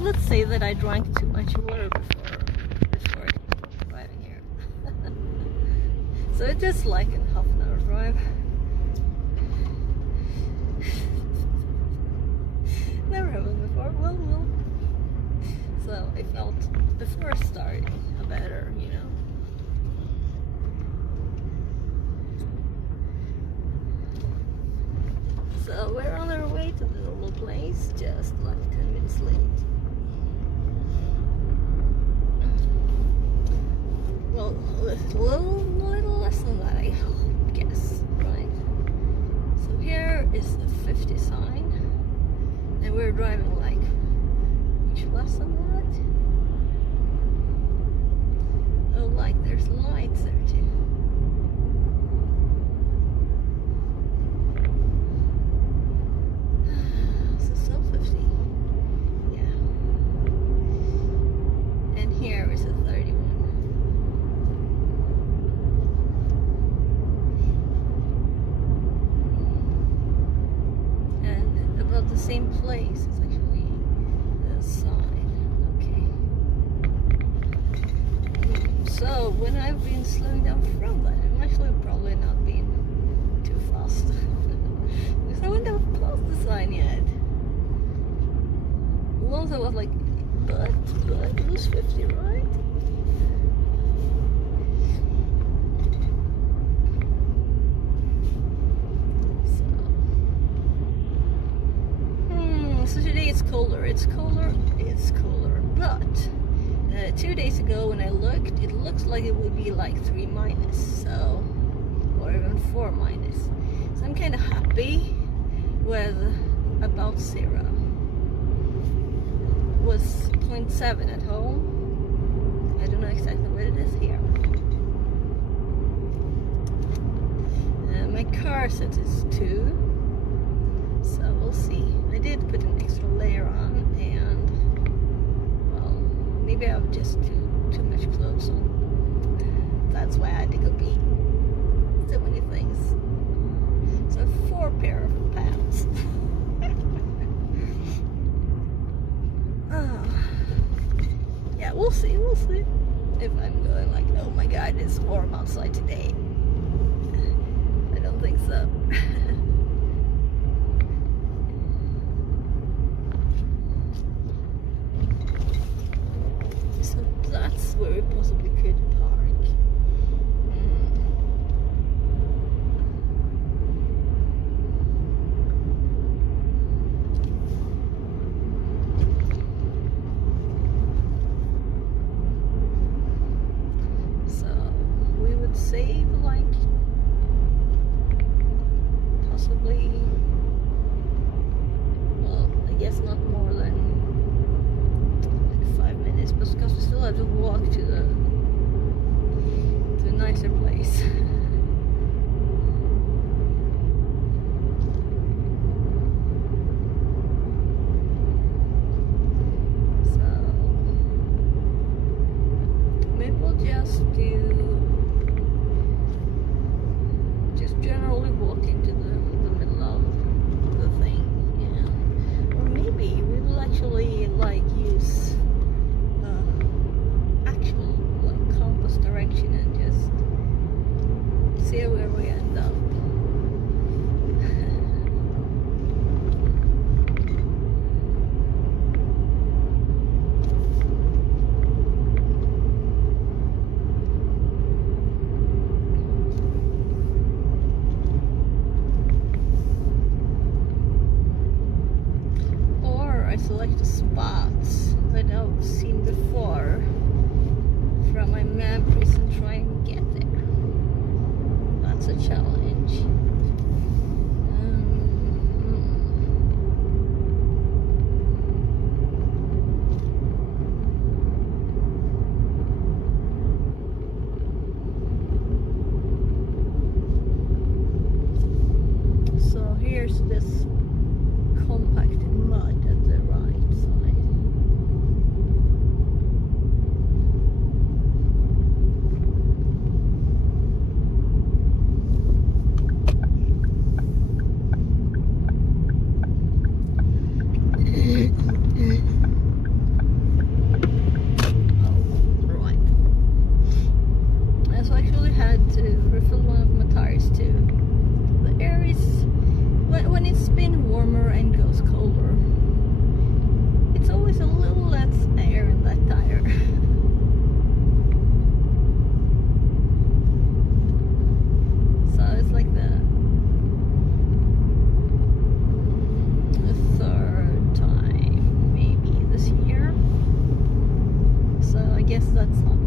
let's say that I drank too much water before driving here. So it's just like a half an hour drive. Never happened before. Well. So I felt before starting better, you know. So we're on our way to the normal place, just like 10 minutes late. Well, little less than that, I guess, right? So here is the 50 sign, and we're driving like much less than that. Oh, like there's lights there too. So 50, yeah. And here is a 31. And about the same place is actually the sign. Okay. So when I've been slowing down from that, I'm actually probably not being too fast. Because I wouldn't have closed the sign yet. Once I was like, but it was 50, right? So today it's colder. But 2 days ago when I looked, it looks like it would be like 3 minus, so, or even 4 minus. So I'm kind of happy with about 0. Was 0.7 at home. I don't know exactly what it is here. My car says it's 2, so we'll see. I did put an extra layer on, and well, maybe I have just too much clothes on. That's why I had to go pee. So many things. So 4 pair of pants. Yeah, we'll see if I'm going like, oh my god, it's warm outside today. I don't think so. So that's where we possibly could park. Save like possibly, well, I guess not more than like 5 minutes, but because we still have to walk to a nicer place. So maybe we'll just generally walk into the middle of the thing, yeah. Or maybe we will actually like use actual like compass direction and just see where we end up. Select the spots that I've seen before from my memories and try and get there. That's a challenge. So here's this compacted mud at the right side.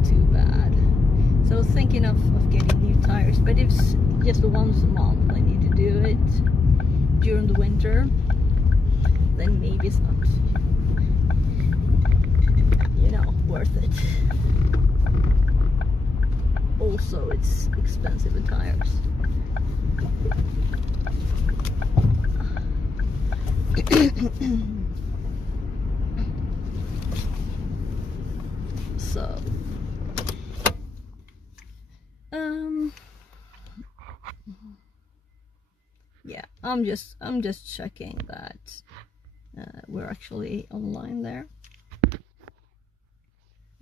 too bad. So I was thinking of getting new tires, but if it's just once a month I need to do it during the winter, then maybe it's not, you know, worth it. Also, it's expensive with tires. So yeah, I'm just checking that we're actually online there.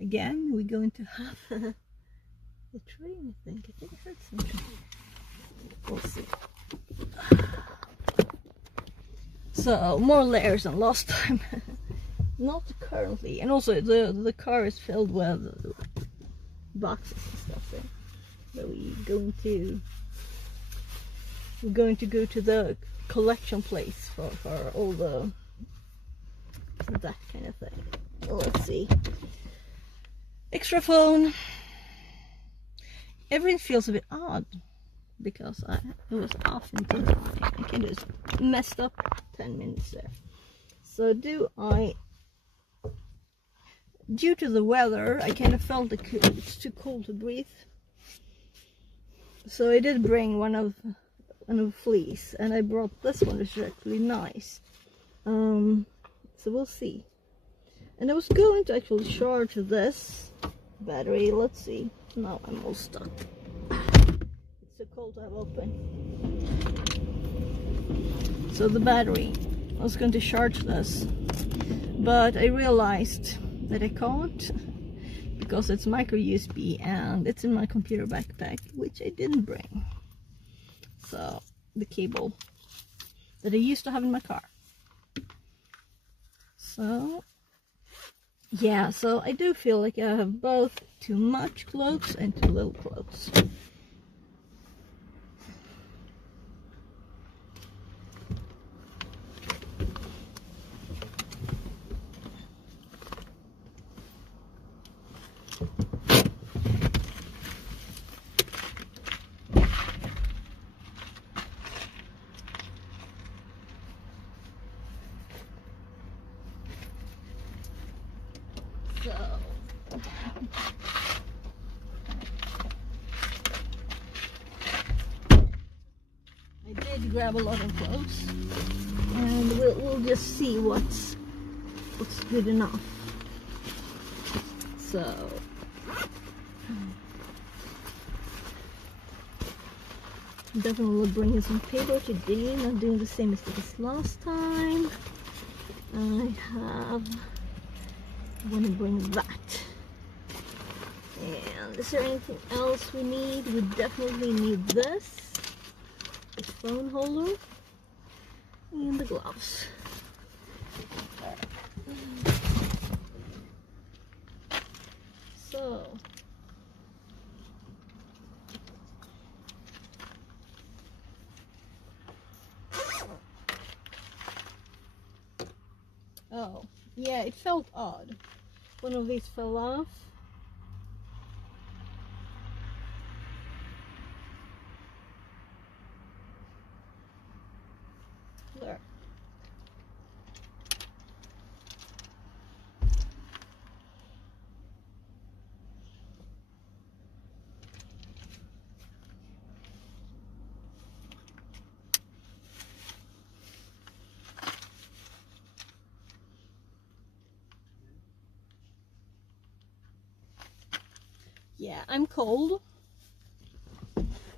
Again, we're going to have a train, I think I heard something. We'll see. So more layers than last time. Not currently, and also the car is filled with boxes and stuff there. So we're going to go to the collection place for all the that kind of thing. Well, let's see. Extra phone. Everything feels a bit odd because it was off until I kind of messed up 10 minutes there. So due to the weather, I kind of felt it's too cold to breathe. So I did bring one of fleece, and I brought this one, which is actually nice. So we'll see. And I was going to actually charge this battery. Let's see. Now I'm all stuck. It's so cold to have open. So the battery, I was going to charge this, but I realized that I can't because it's micro USB and it's in my computer backpack, which I didn't bring. So the cable that I used to have in my car. So yeah, so I do feel like I have both too much clothes and too little clothes. So I did grab a lot of clothes, and we'll just see what's good enough. So definitely will bring in some paper today. Not doing the same as this last time. I want to bring that. And is there anything else we need? We definitely need this phone holder and the gloves. So oh yeah, it felt odd. One of these fell off. There. Yeah, I'm cold,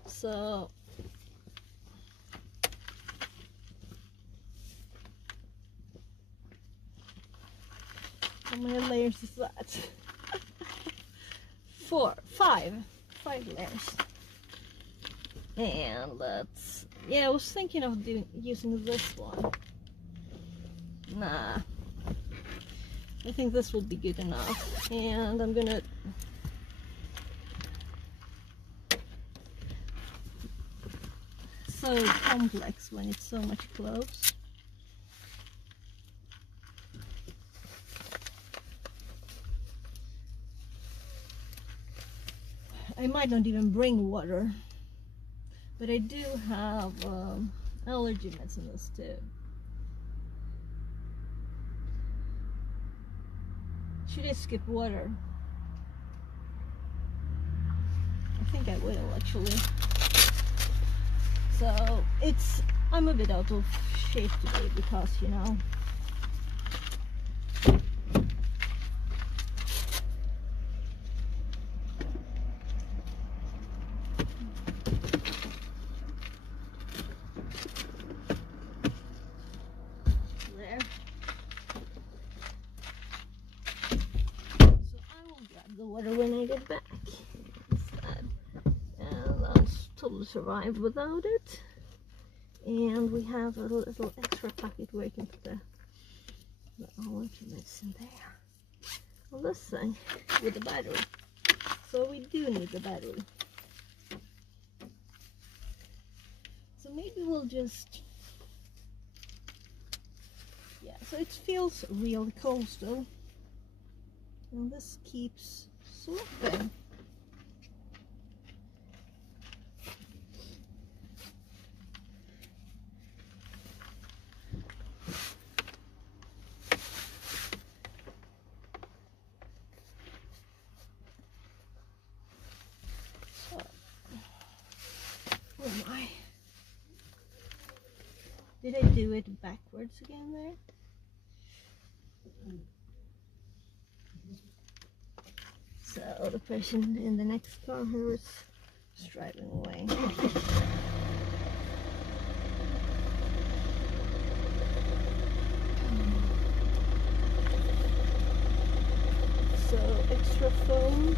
so how many layers is that? 5 layers. And let's, yeah, I was thinking of using this one. Nah, I think this will be good enough, and I'm gonna so complex when it's so much clothes. I might not even bring water, but I do have allergy medicines too. Should I skip water? I think I will actually. So I'm a bit out of shape today because, you know, there. So I will grab the water when I get back instead. And I'll totally survive without it. And we have a little extra packet where you can put the allergy medicine there on this thing with the battery. So we do need the battery. So maybe we'll just, yeah, so it feels really cold still. And this keeps slipping. Oh my. Did I do it backwards again there? So the person in the next car here is driving away. So extra foam.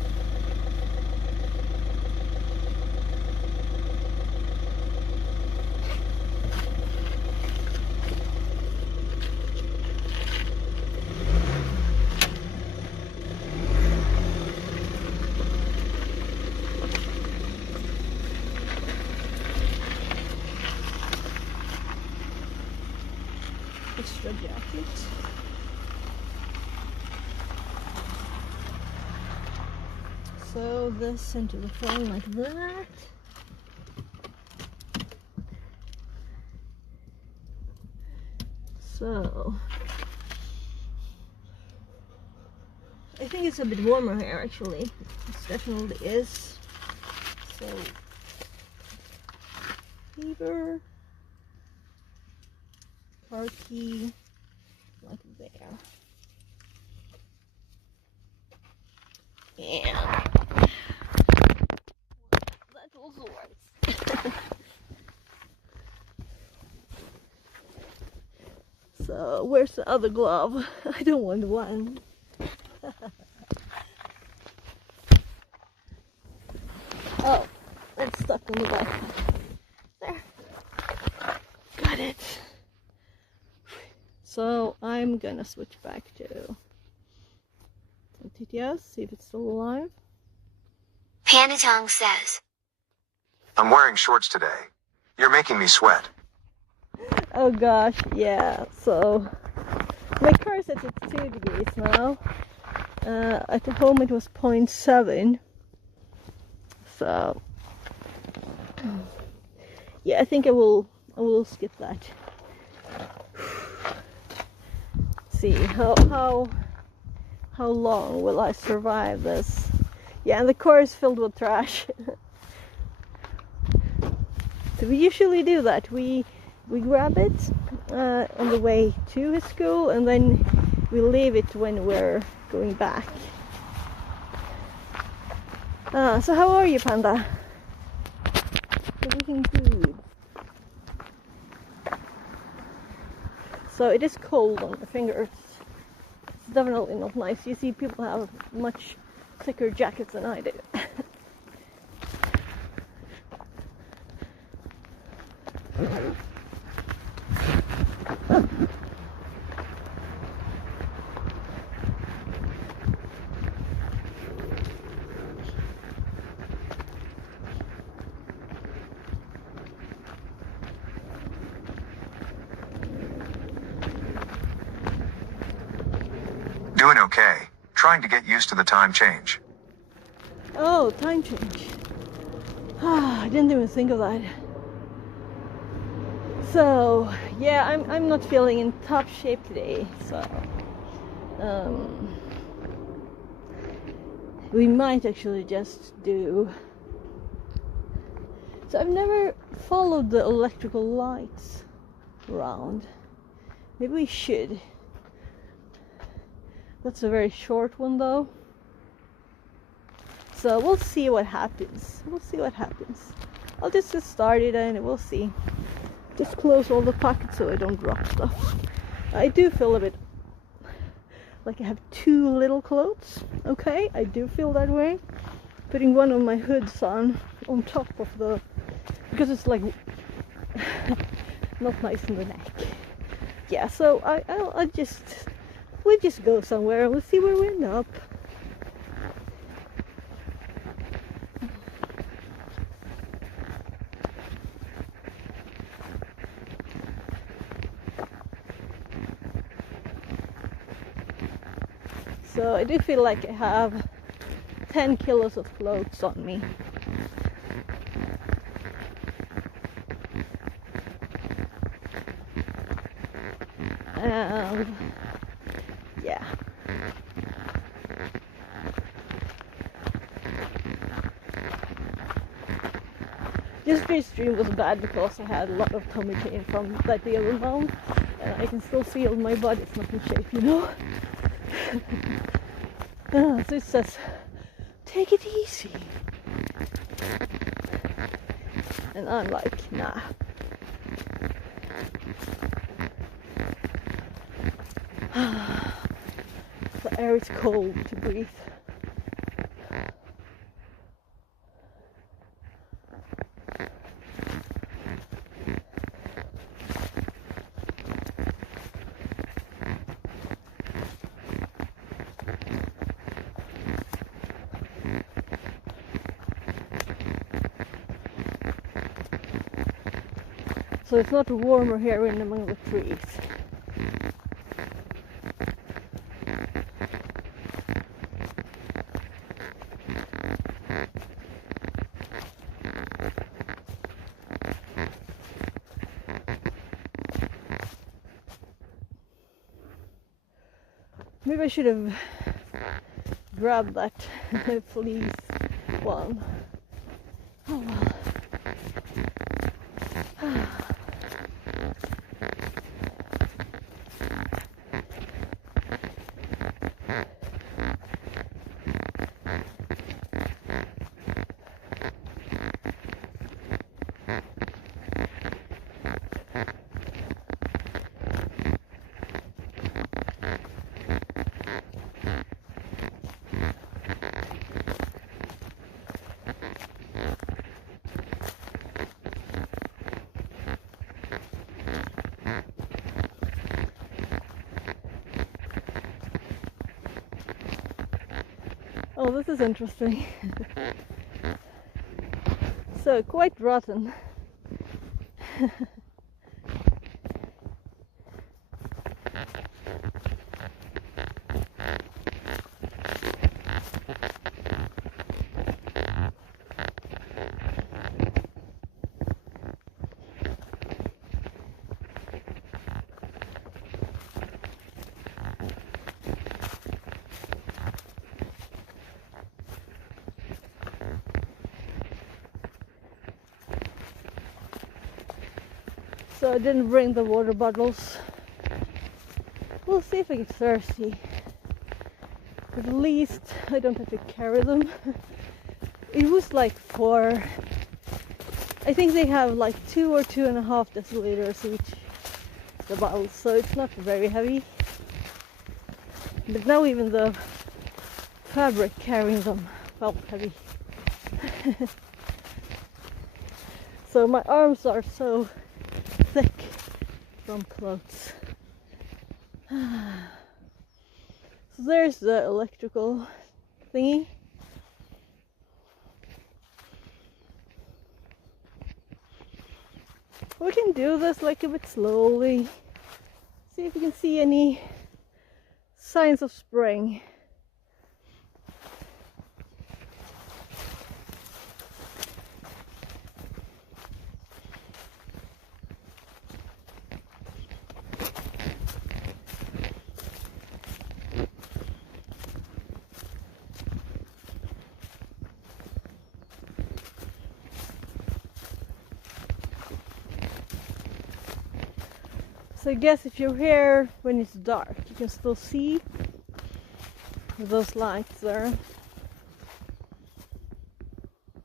Extra jacket. So this into the phone like that. So I think it's a bit warmer here actually. It definitely is. So fever. Car key, like there. And that also works. So where's the other glove? I don't want one. Oh, it's stuck in the back. There. Got it. So I'm gonna switch back to TTS, see if it's still alive. Panatong says, I'm wearing shorts today. You're making me sweat. Oh gosh, yeah, so my car says it's 2 degrees now. At home it was 0.7. So yeah, I think I will skip that. See how long will I survive this? Yeah, and the car is filled with trash. So we usually do that. We grab it on the way to his school, and then we leave it when we're going back. So how are you, Panda? Everything good? So it is cold on my fingers. It's definitely not nice. You see, people have much thicker jackets than I do. Doing okay. Trying to get used to the time change. Oh, time change. I didn't even think of that. So yeah, I'm not feeling in top shape today, so we might actually just do. So I've never followed the electrical lights around. Maybe we should. That's a very short one though. So we'll see what happens. We'll see what happens. I'll just get started and we'll see. Just close all the pockets so I don't drop stuff. I do feel a bit like I have too little clothes. Okay, I do feel that way. Putting one of my hoods on top of the, because it's like not nice in the neck. Yeah, so we'll just go somewhere and we'll see where we end up. So I do feel like I have 10 kilos of clothes on me. And yeah. Yesterday's stream was bad because I had a lot of tummy pain from that the other month, and I can still feel my body's not in shape, you know? So it says, take it easy. And I'm like, nah. The air is cold to breathe. So it's not warmer here in among the trees. Maybe I should have grabbed that fleece one. Oh well. Oh, this is interesting. So, quite rotten. So I didn't bring the water bottles. We'll see if I get thirsty. At least I don't have to carry them. It was like for, I think they have like 2 or 2.5 deciliters each, the bottles, so it's not very heavy. But now even the fabric carrying them felt heavy. So my arms are so thick from clothes. So there's the electrical thingy. We can do this like a bit slowly. See if we can see any signs of spring. So I guess if you're here when it's dark, you can still see those lights there.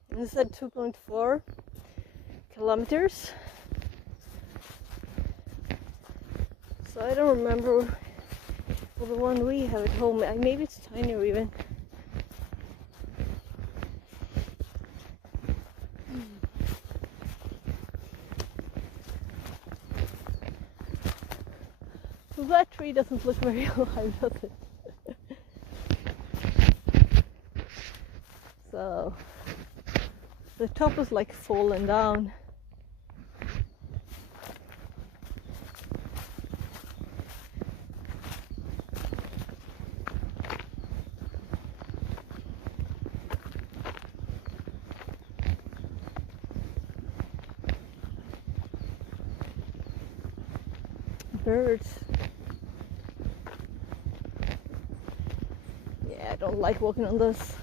And it said 2.4 kilometers. So I don't remember well, the one we have at home. Maybe it's tinier even. So that tree doesn't look very alive, does it? So the top is like fallen down. Birds. Yeah, I don't like walking on this.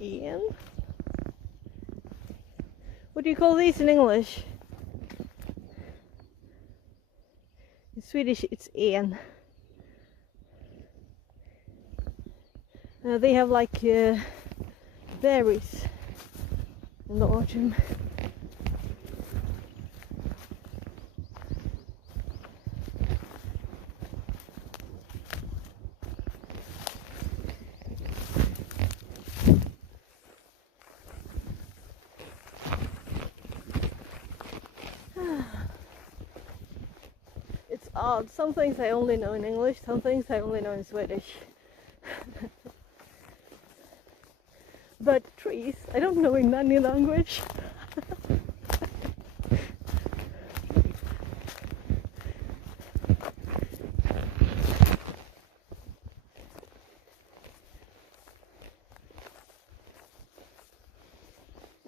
Ian? What do you call these in English? In Swedish it's en. They have like berries in the autumn. It's odd. Some things I only know in English, some things I only know in Swedish. But trees, I don't know in any language.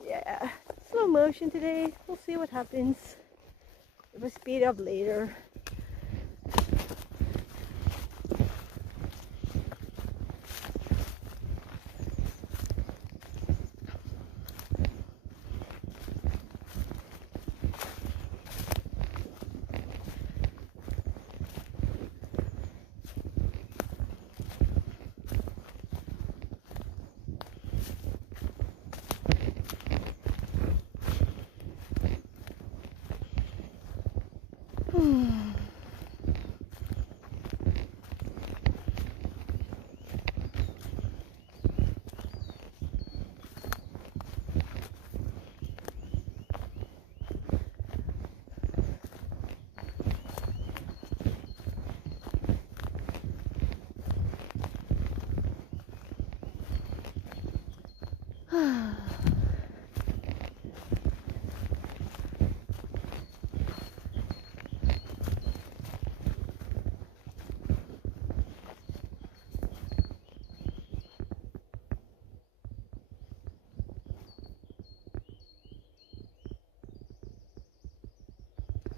Yeah, slow motion today. We'll see what happens. It will speed up later.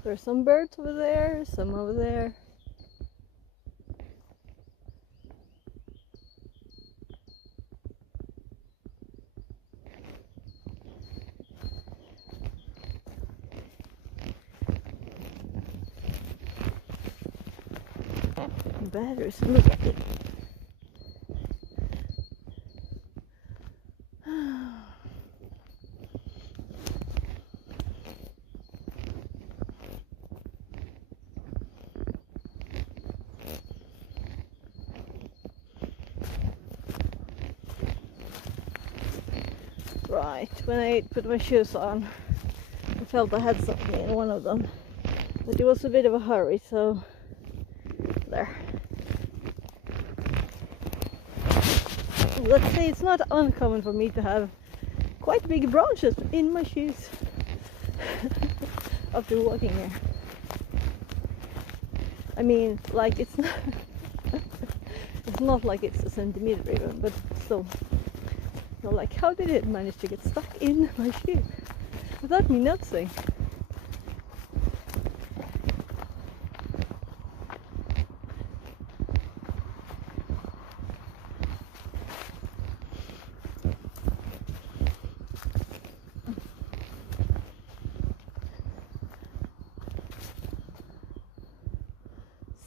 There's some birds over there, some over there. Batteries, look at it. Right, when I put my shoes on, I felt I had something in one of them. But it was a bit of a hurry, so there. Let's say it's not uncommon for me to have quite big branches in my shoes after walking here. I mean, like it's not not like it's a centimeter even, but still. You're like, how did it manage to get stuck in my shoe without me noticing?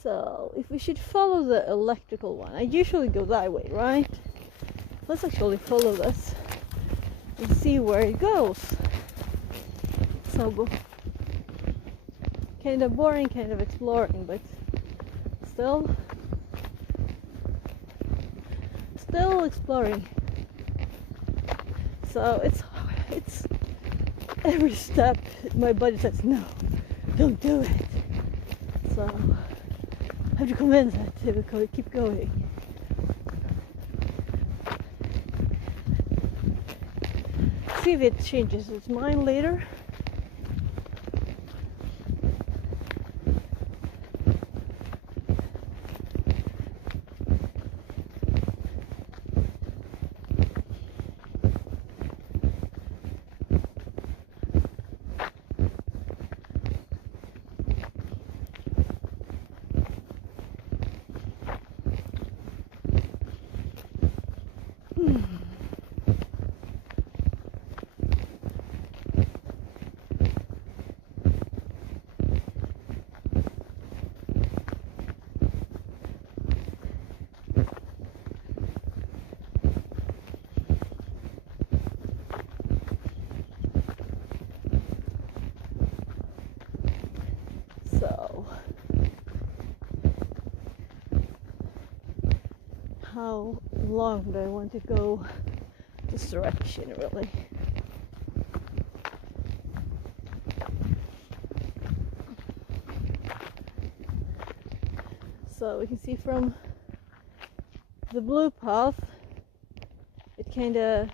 So, if we should follow the electrical one, I usually go that way, right? Let's actually follow this and see where it goes. So, kind of boring, kind of exploring, but still exploring. So it's every step my body says no, don't do it. So I have to convince it to keep going. See if it changes its mind later. How long do I want to go this direction, really? So we can see from the blue path, it kind of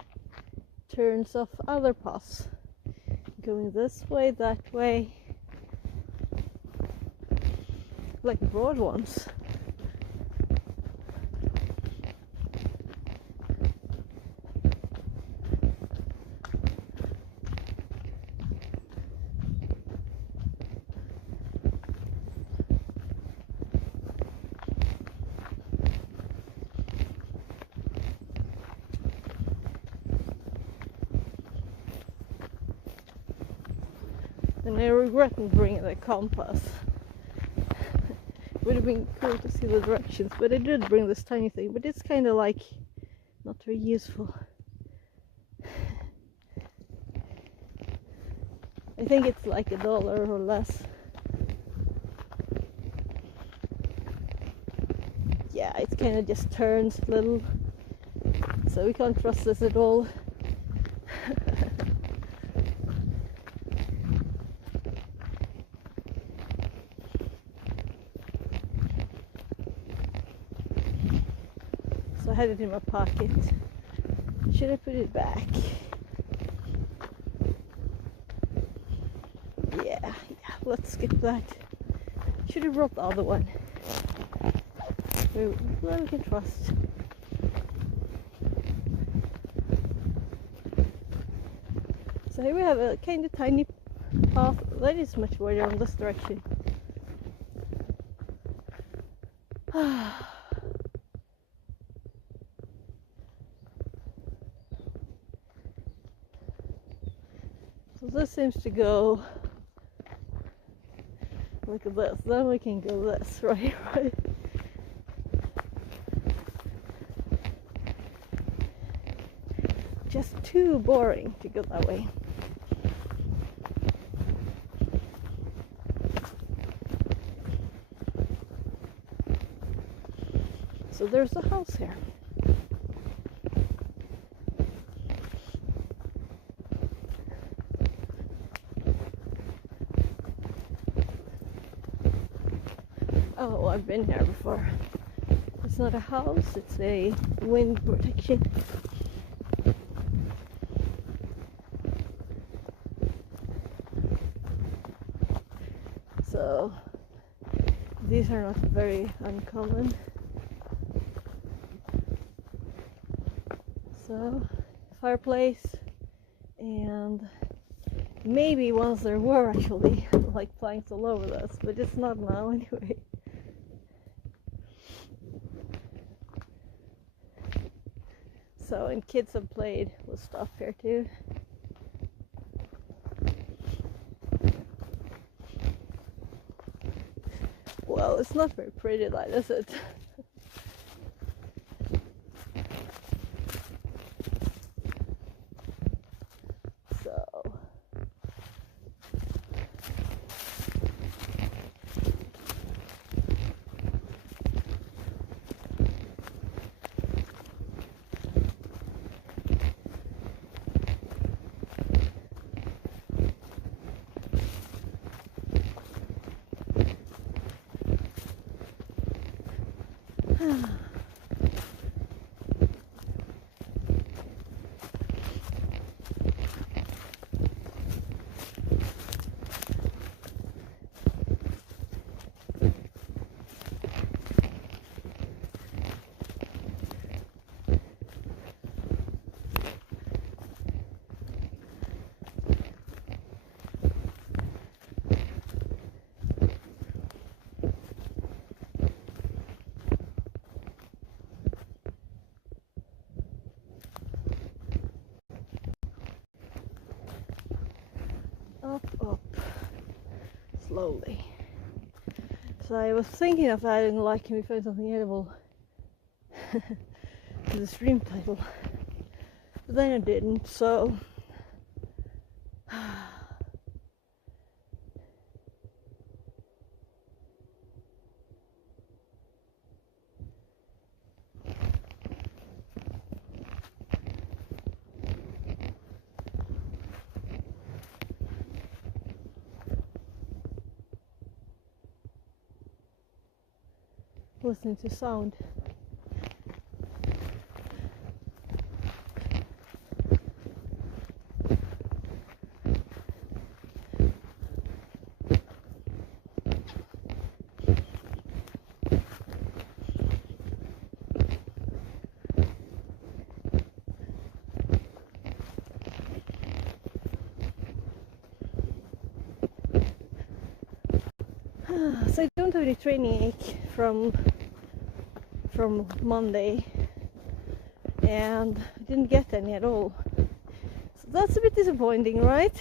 turns off other paths, going this way, that way, like broad ones. And I regret not bringing the compass. Would have been cool to see the directions, but I did bring this tiny thing, but it's kind of like not very useful. I think it's like $1 or less. Yeah, it kind of just turns a little, so we can't trust this at all. So I had it in my pocket. Should I put it back? Yeah, let's skip that. Should have brought the other one. Well, we can trust. So here we have a kind of tiny path that is much wider on this direction. So this seems to go like this. Then we can go this, right? Just too boring to go that way. So there's a house here. Oh, I've been here before. It's not a house, it's a wind protection. So these are not very uncommon. So, fireplace, and maybe once there were actually like planks all over this, but it's not now anyway. So, and kids have played with stuff here too. Well, it's not very pretty light, is it? So up, slowly. So I was thinking of adding, like, can we find something edible to the stream title, but then I didn't. So listening to sound. So I don't have any training ache from Monday, and I didn't get any at all. So that's a bit disappointing, right?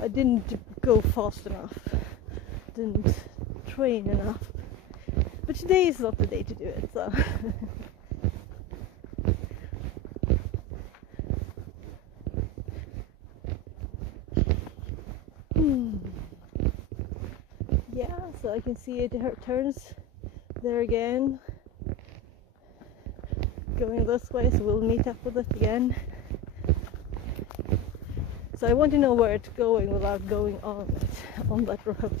I didn't go fast enough, didn't train enough. But today is not the day to do it, so. Yeah, so I can see it turns there again, going this way, so we'll meet up with it again. So I want to know where it's going without going on it, on that road.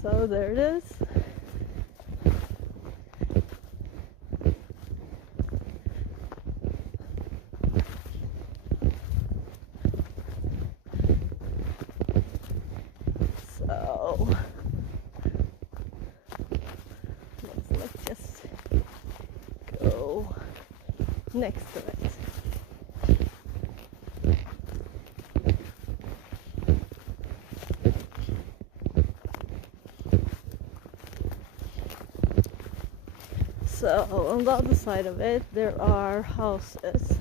So there it is. So let's just go next to it. So on the other side of it there are houses.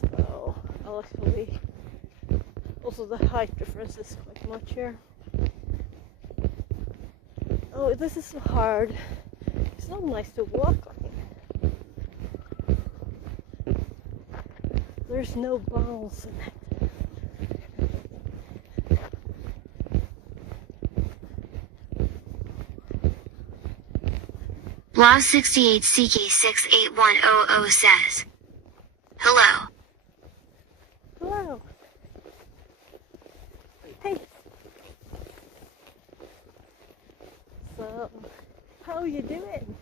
So I'll actually, also the height difference is quite much here. Oh, this is so hard. It's not nice to walk on. There's no balls in it. Law 68 CK68100 says, hello. Hello. Hey. So, how are you doing?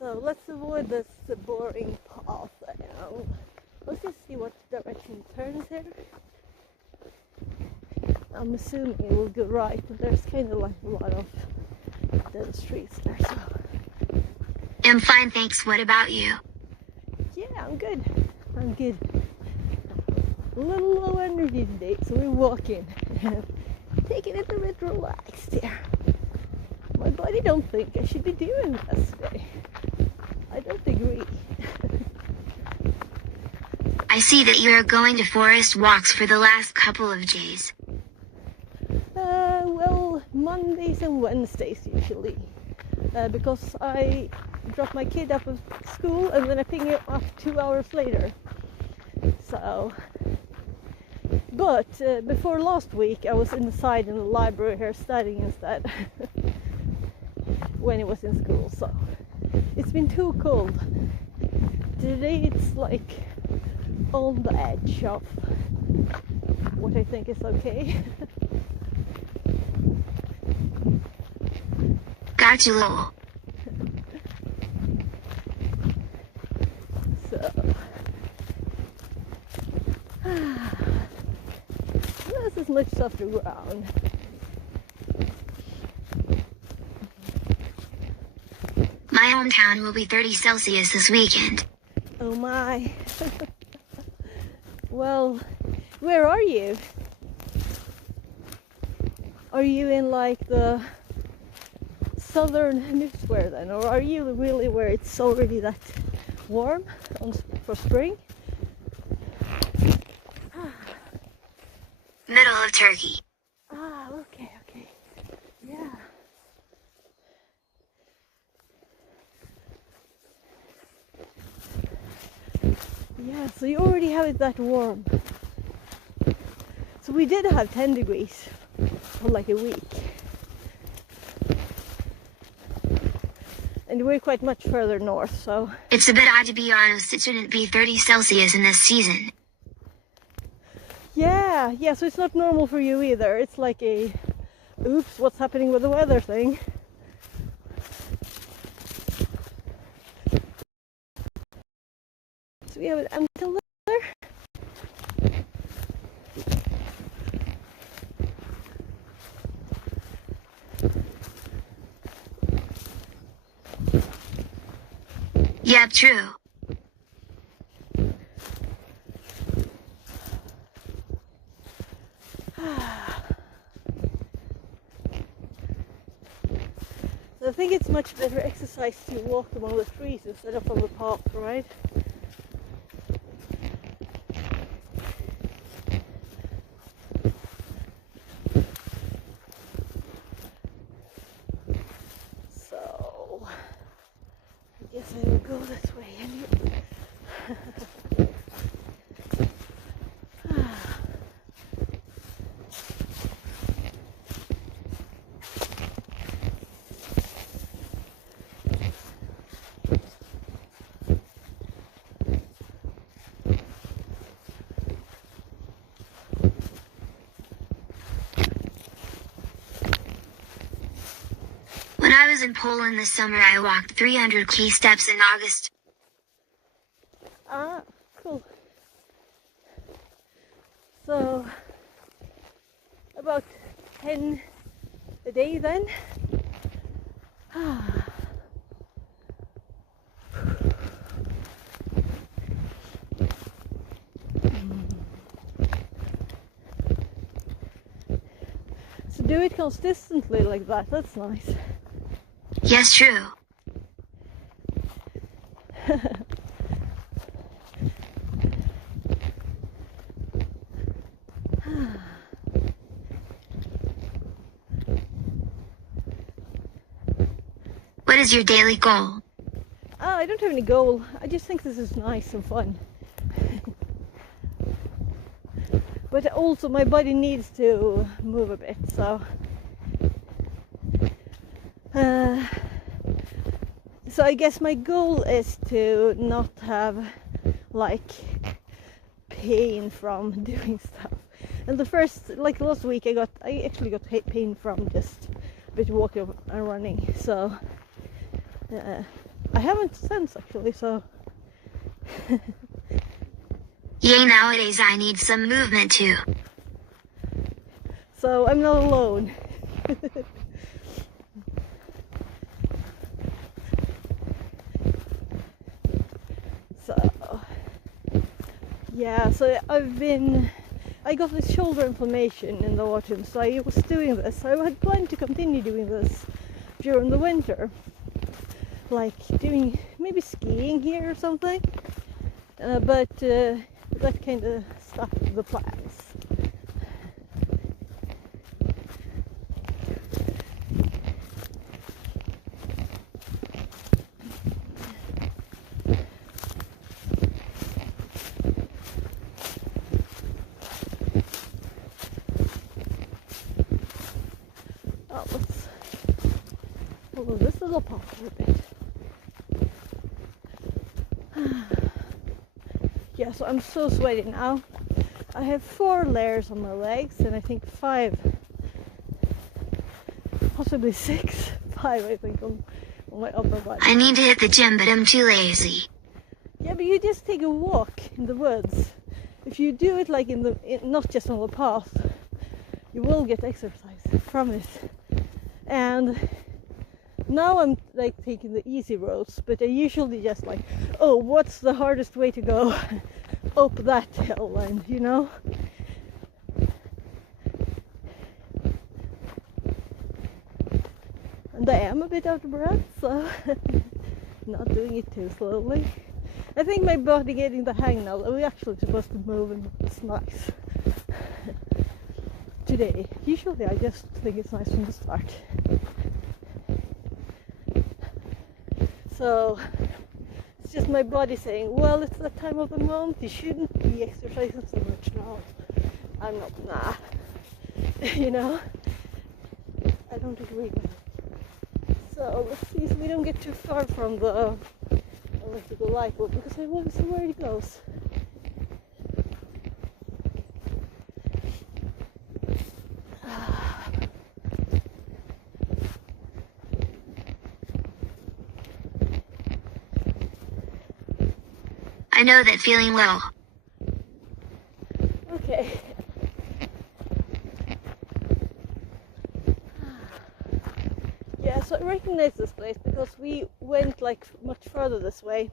So let's avoid this boring path now. Let's just see what direction it turns here. I'm assuming it will go right, but there's kind of like a lot of dead streets there, so. I'm fine, thanks. What about you? Yeah, I'm good. I'm good. A little low energy today, so we're walking. Taking it a bit relaxed here. My body don't think I should be doing this today. I don't agree. I see that you're going to forest walks for the last couple of days. Well, Mondays and Wednesdays usually. Because I drop my kid up at school and then I pick him up 2 hours later. So, but before last week I was inside in the library here studying instead when he was in school, so it's been too cold. Today it's like on the edge of what I think is okay. Got you, lol. So this is much softer ground. My hometown will be 30 Celsius this weekend. Oh my. Well, where are you? Are you in like the southern hemisphere then, or are you really where it's already that warm for spring? Middle of Turkey. Ah, okay, yeah. Yeah, so you already have it that warm. So we did have 10 degrees for like a week. And we're quite much further north, so... It's a bit odd, to be honest. It shouldn't be 30 Celsius in this season. Yeah, so it's not normal for you either. It's like a, oops, what's happening with the weather thing. So we have it until there. Yep, true. So I think it's much better exercise to walk among the trees instead of on the path, right? So I guess I will go this way anyway. When I was in Poland this summer, I walked 300 key steps in August. Ah, cool. So, about 10 a day then. So do it consistently like that, that's nice. Yes, true. What is your daily goal? I don't have any goal. I just think this is nice and fun. But also my body needs to move a bit, so so I guess my goal is to not have like pain from doing stuff. And the first, like last week, I actually got pain from just a bit walking and running. So I haven't since actually. So Yay, nowadays I need some movement too. So I'm not alone. So yeah, so I got this shoulder inflammation in the autumn, so I was doing this. I had planned to continue doing this during the winter, like doing maybe skiing here or something, but that kind of stopped the plans. Oh, let's follow this little path for a bit. Yeah, so I'm so sweaty now. I have 4 layers on my legs, and I think 5, possibly 6, 5 I think on my upper body. I need to hit the gym, but I'm too lazy. Yeah, but you just take a walk in the woods. If you do it like not just on the path, you will get exercise from it. And now I'm like taking the easy roads, but I usually just like, oh, what's the hardest way to go up that hill, and you know. And I am a bit out of breath, so not doing it too slowly. I think my body getting the hang now that we're actually supposed to move, and it's nice today. Usually I just think it's nice from the start. So it's just my body saying, well, it's that time of the month, you shouldn't be exercising so much now. I'm not, nah. You know? I don't agree with it. So let's see if we don't get too far from the electrical light bulb, because I want to see where it goes. I know that feeling low. Okay. Yeah, so I recognize this place because we went like much further this way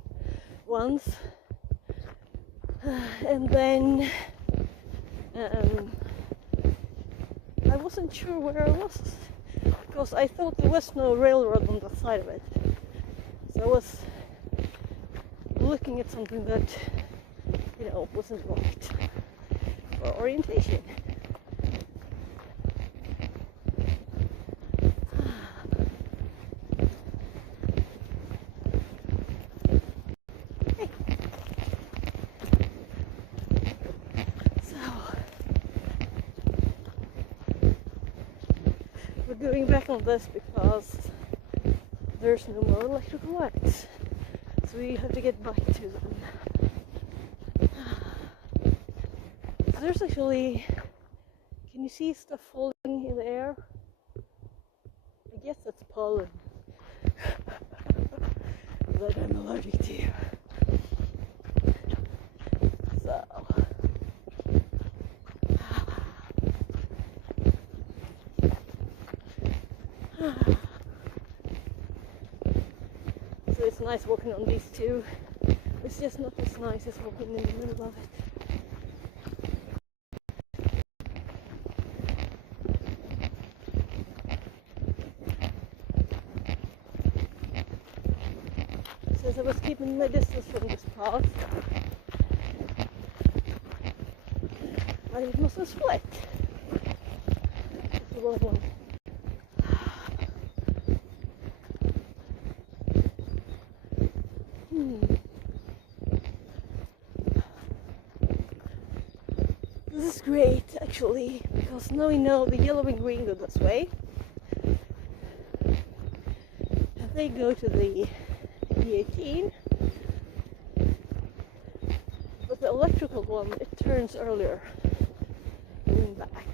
once, and then I wasn't sure where I was because I thought there was no railroad on the side of it. So I was looking at something that, you know, wasn't right for orientation. Hey. So we're going back on this because there's no more electrical lights. So we have to get back to them. So there's actually, can you see stuff falling in the air? I guess that's pollen that I'm allergic to. So it's nice walking on these two. It's just not as nice as walking in the middle of it. Since I was keeping my distance from this path, and it must have split. It's the wrong one. This is great actually, because now we know the yellow and green go this way, and they go to the E18, but the electrical one, it turns earlier, going back.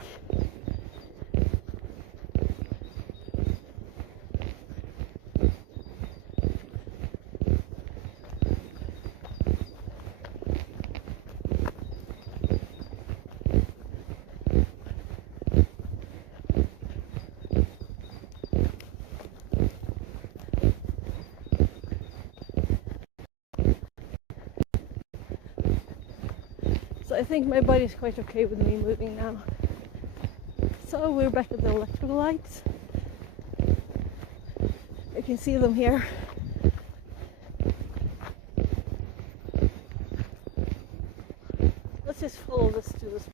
So I think my body's quite okay with me moving now. So we're back at the electrical lights. You can see them here. Let's just follow this to this.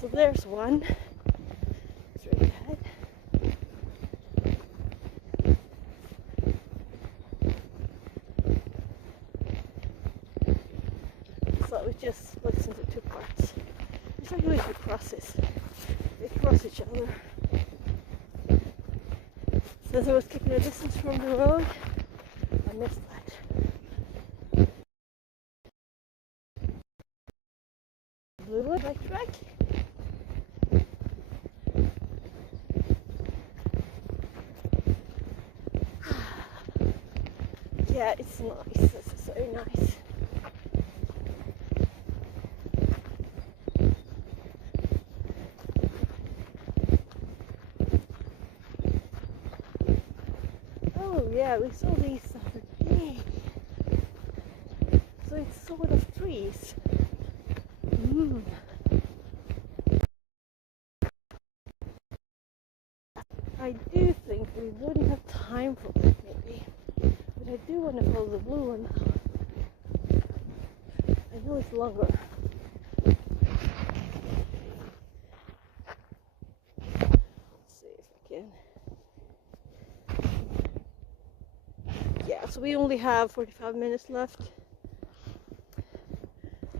So there's one. Straight ahead. So it just splits into two parts. There's actually two crosses. They cross each other. Since I was keeping a distance from the road, I missed that. Blue bike track. Yeah, it's nice. This is so nice. Oh yeah, we saw these the other day. So it's sort of trees. I do think we wouldn't have time for that maybe. But I do want to follow the blue one now. I know it's longer. Let's see if we can. Yeah, so we only have 45 minutes left.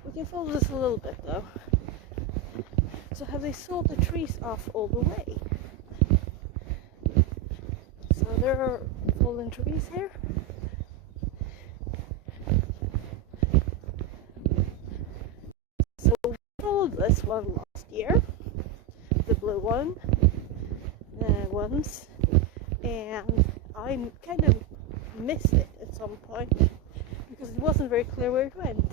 We can follow this a little bit though. So have they sawed the trees off all the way? So there are fallen trees here. So we followed this one last year, the blue one, once, and I kind of missed it at some point because it wasn't very clear where it went.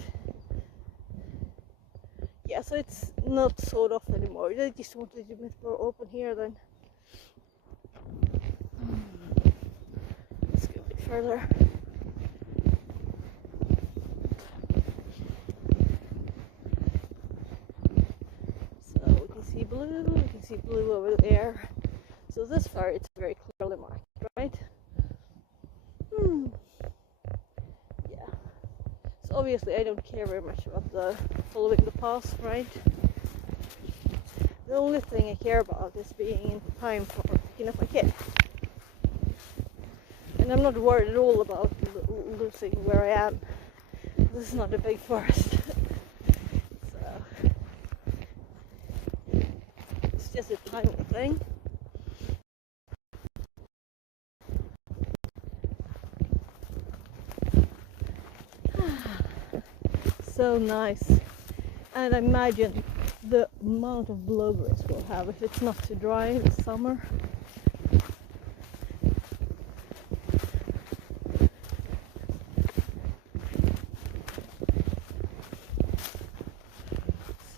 Yeah, so it's not sawed off anymore. They just wanted to be more open here then. Let's go a bit further. So we can see blue over there. So this far it's very clearly marked, right? Yeah. So obviously I don't care very much about the following the path, right? The only thing I care about is being in time for picking up my kid. And I'm not worried at all about losing where I am. This is not a big forest. So it's just a timing thing. So nice. And I imagine the amount of blueberries we'll have if it's not too dry this summer.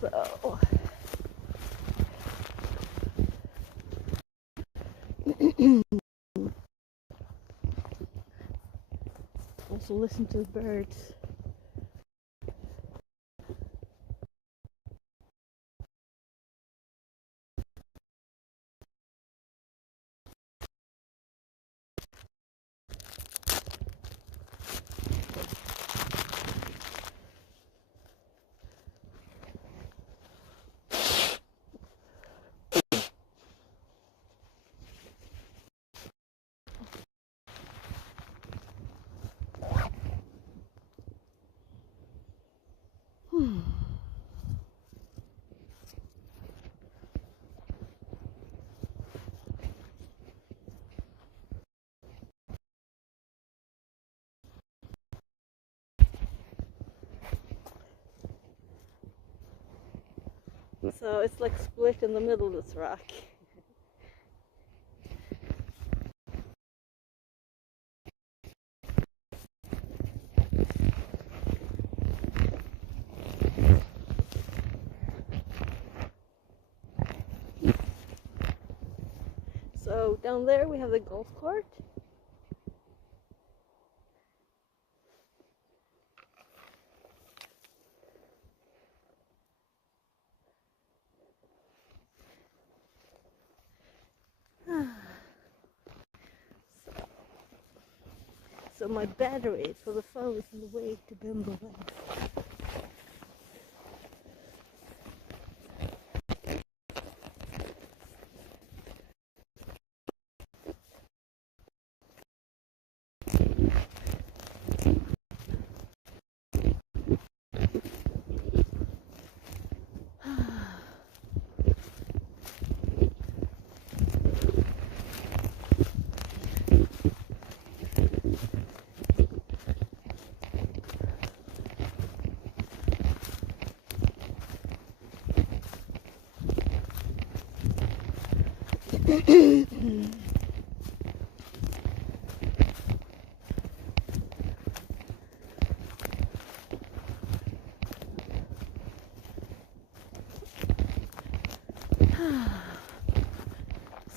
So also listen to the birds. So it's like split in the middle of this rock. So down there we have the golf cart. So my battery for the phone is in the way to Bimbo.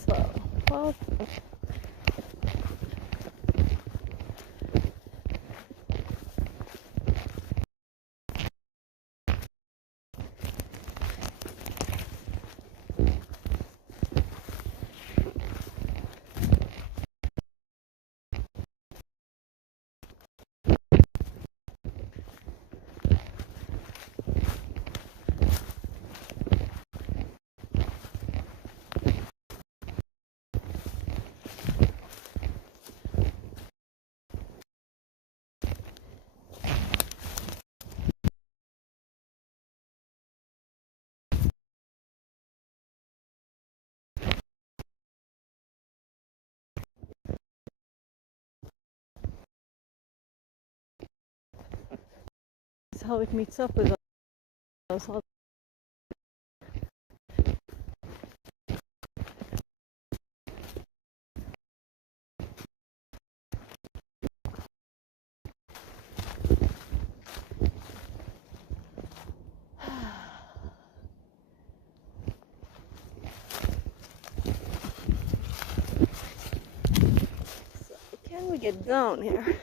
So, well, that's how it meets up with us. Can we get down here?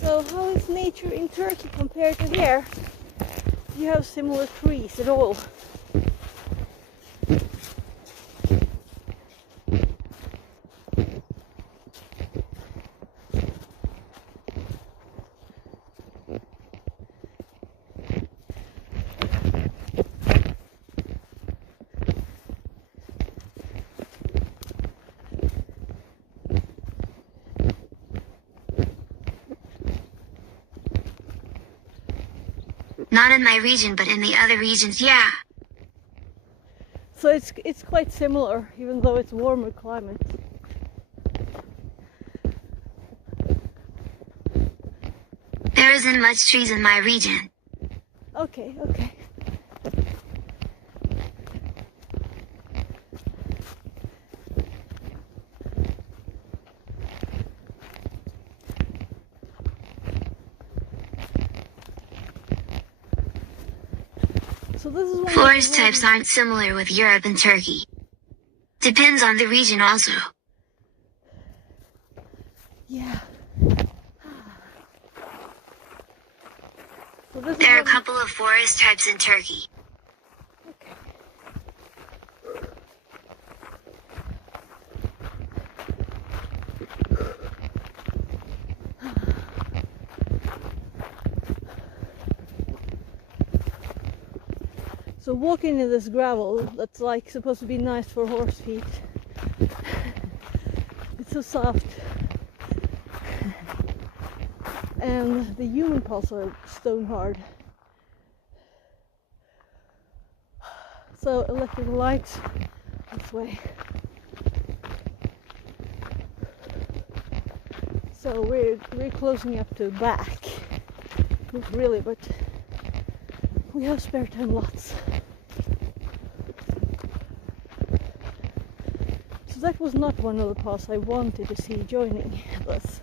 So how is nature in Turkey compared to here? Do you have similar trees at all? Not in my region, but in the other regions, yeah. So it's quite similar, even though it's warmer climate. There isn't much trees in my region. Okay, okay. So this is one Forest types aren't similar with Europe and Turkey. Depends on the region also. Yeah. So this There are a is couple of forest types in Turkey. okay. So walking in this gravel, that's like supposed to be nice for horse feet. It's so soft. And the human paws are stone hard. So electric lights this way. So we're closing up to the back. Not really, but we have spare time lots. So that was not one of the paths I wanted to see joining this.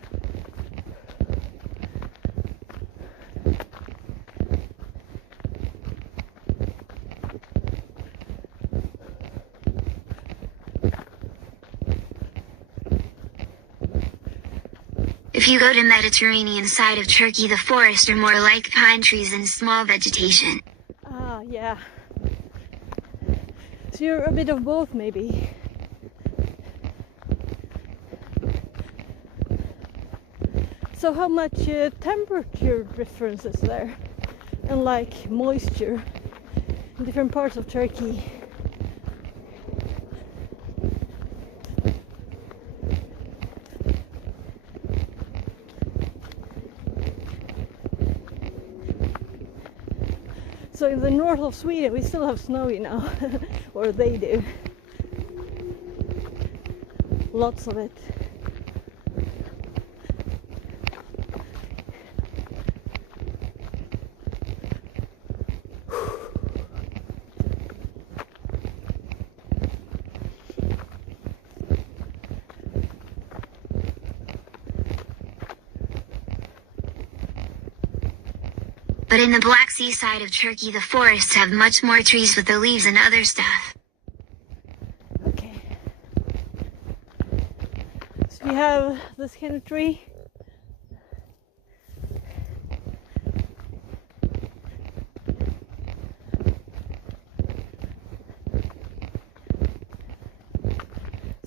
If you go to Mediterranean side of Turkey, the forests are more like pine trees and small vegetation. Ah, yeah. So you're a bit of both, maybe. So how much temperature difference is there? And like moisture in different parts of Turkey? So in the north of Sweden we still have snow, you know, or they do. Lots of it. But in the Black Sea side of Turkey, the forests have much more trees with the leaves and other stuff. Okay. So we have this kind of tree.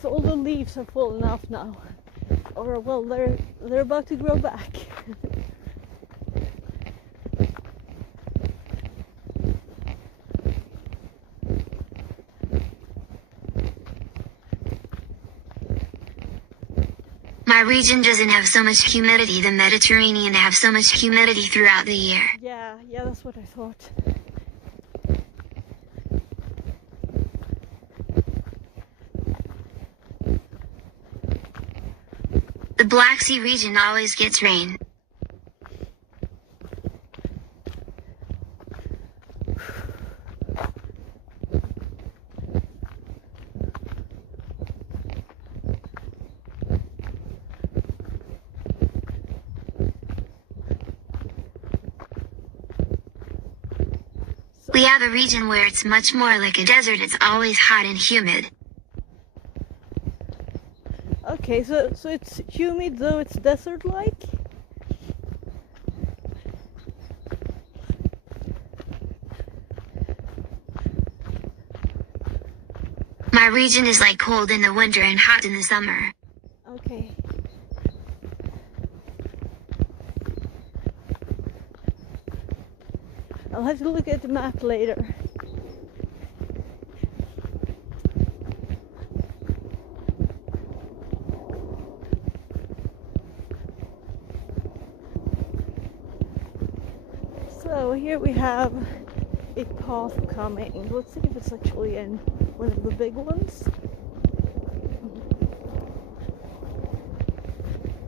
So all the leaves have fallen off now. Or well, they're about to grow back. My region doesn't have so much humidity. The Mediterranean have so much humidity throughout the year. Yeah, that's what I thought. The Black Sea region always gets rain. We have a region where it's much more like a desert. It's always hot and humid. Okay, so it's humid though it's desert-like? My region is like cold in the winter and hot in the summer. Okay. I'll have to look at the map later. So here we have a path coming. Let's see if it's actually in one of the big ones.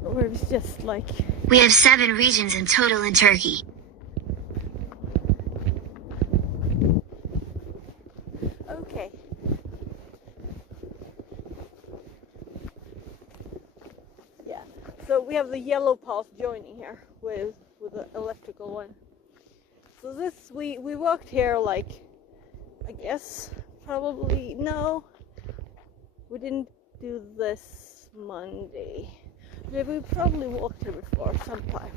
Or if it's just like... We have 7 regions in total in Turkey. Okay. Yeah. So we have the yellow path joining here with the electrical one. So this, we walked here like, I guess, probably, no, we didn't do this Monday. Yeah, we probably walked here before sometime.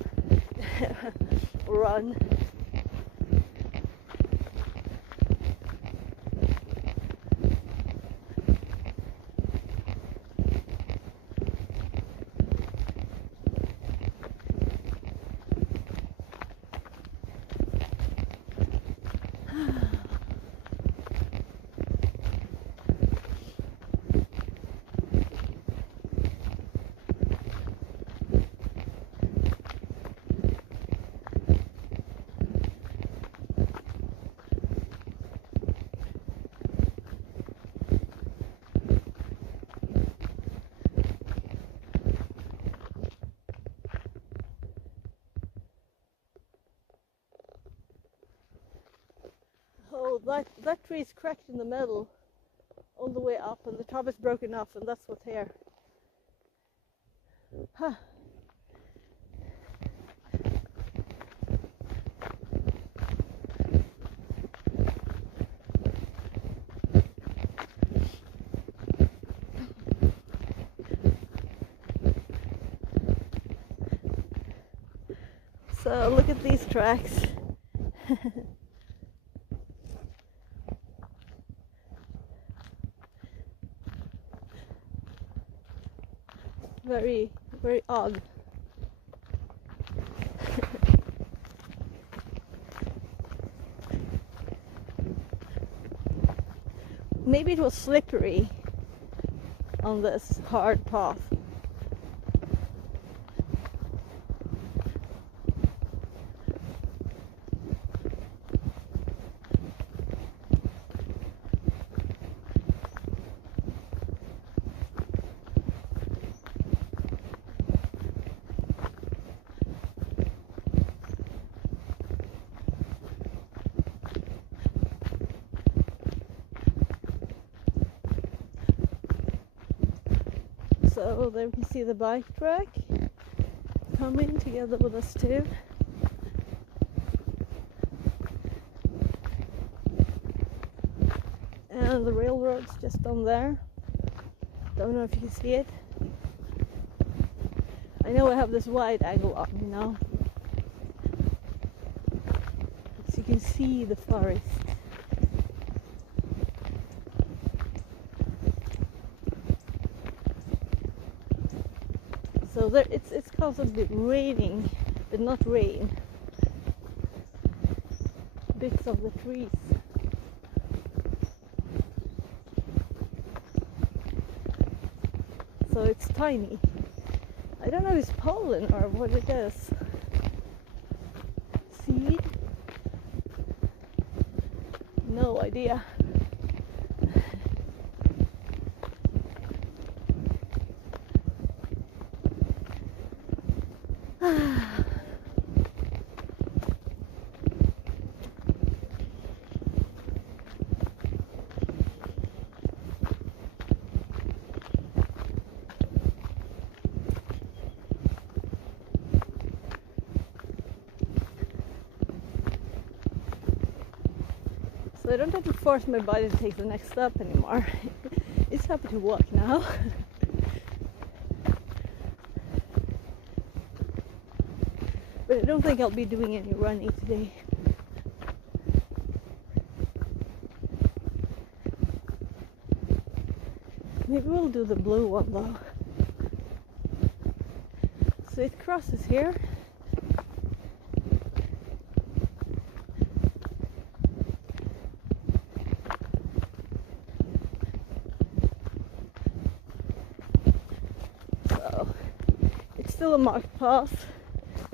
Run. That tree is cracked in the middle all the way up, and the top is broken off, and that's what's here. Huh. So look at these tracks. Very, very odd. Maybe it was slippery on this hard path. So there we can see the bike track coming together with us too. And the railroad's just down there. Don't know if you can see it. I know I have this wide angle on me now, so you can see the forest. So there, it's constantly raining, but not rain. Bits of the trees. So it's tiny. I don't know if it's pollen or what it is. Seed? No idea. So I don't have to force my body to take the next step anymore. It's happy to walk now. But I don't think I'll be doing any running today. Maybe we'll do the blue one though. So it crosses here. So it's still a marked path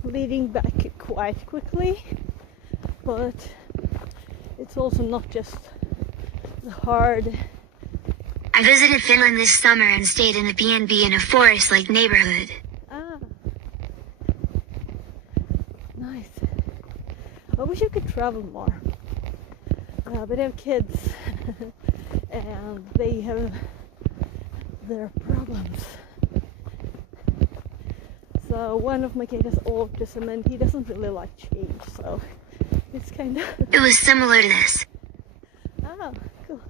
leading back quite quickly, but it's also not just the hard. I visited Finland this summer and stayed in a B&B in a forest-like neighborhood. Ah, nice. I wish I could travel more, but I have kids and they have their problems. So one of my kids has autism and he doesn't really like change, so it's kind of... It was similar to this. Oh, cool.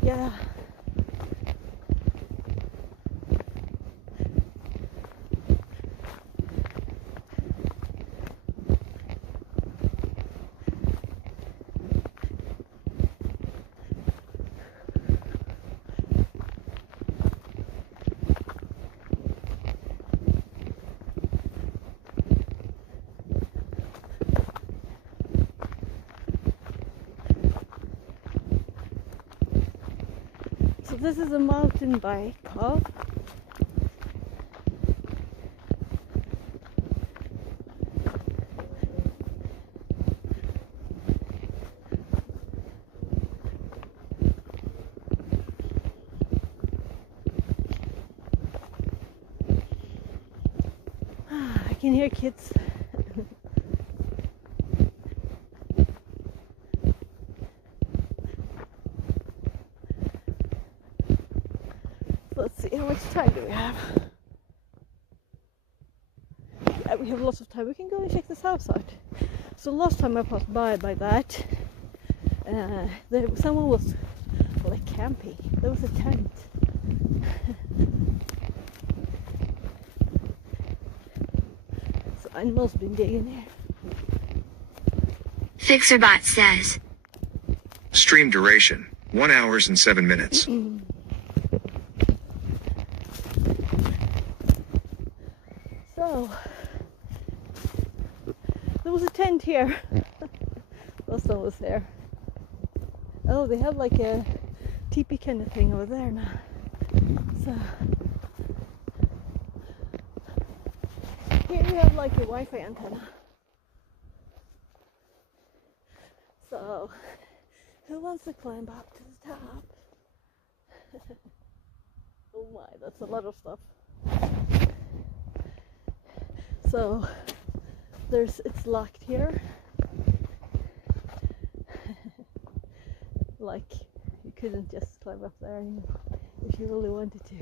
Yeah. So this is a mountain bike path. I can hear kids. much time do we have? Yeah, we have lots of time. We can go and check this house out. So last time I passed by that, someone was like camping. There was a tent. So animals been digging here. FixerBot says. Stream duration, 1 hour and 7 minutes. So, there was a tent here. Last time I was there. Oh, they have like a teepee kind of thing over there now. So, here you have like a Wi-Fi antenna. So, who wants to climb up to the top? Oh my, that's a lot of stuff. So, it's locked here. Like, you couldn't just climb up there if you really wanted to.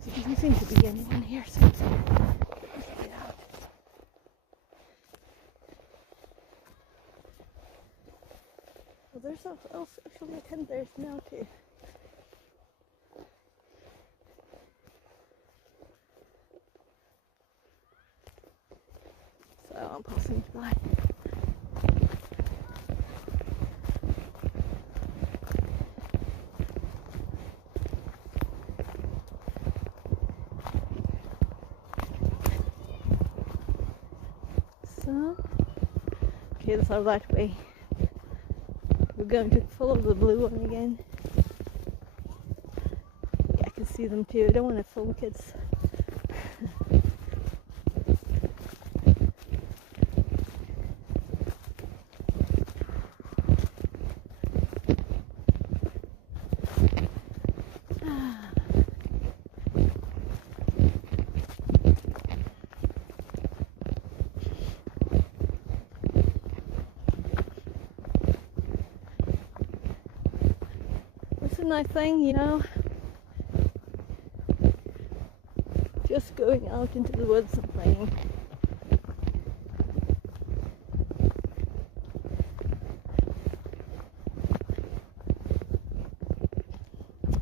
So there doesn't seem to be anyone here, so let's get out. Well, there's also actually a tent there now too. So I'm passing by. So, okay, let's go that way. We're going to follow the blue one again. Yeah, I can see them too. I don't want to film kids. It's a nice thing, you know, just going out into the woods and playing.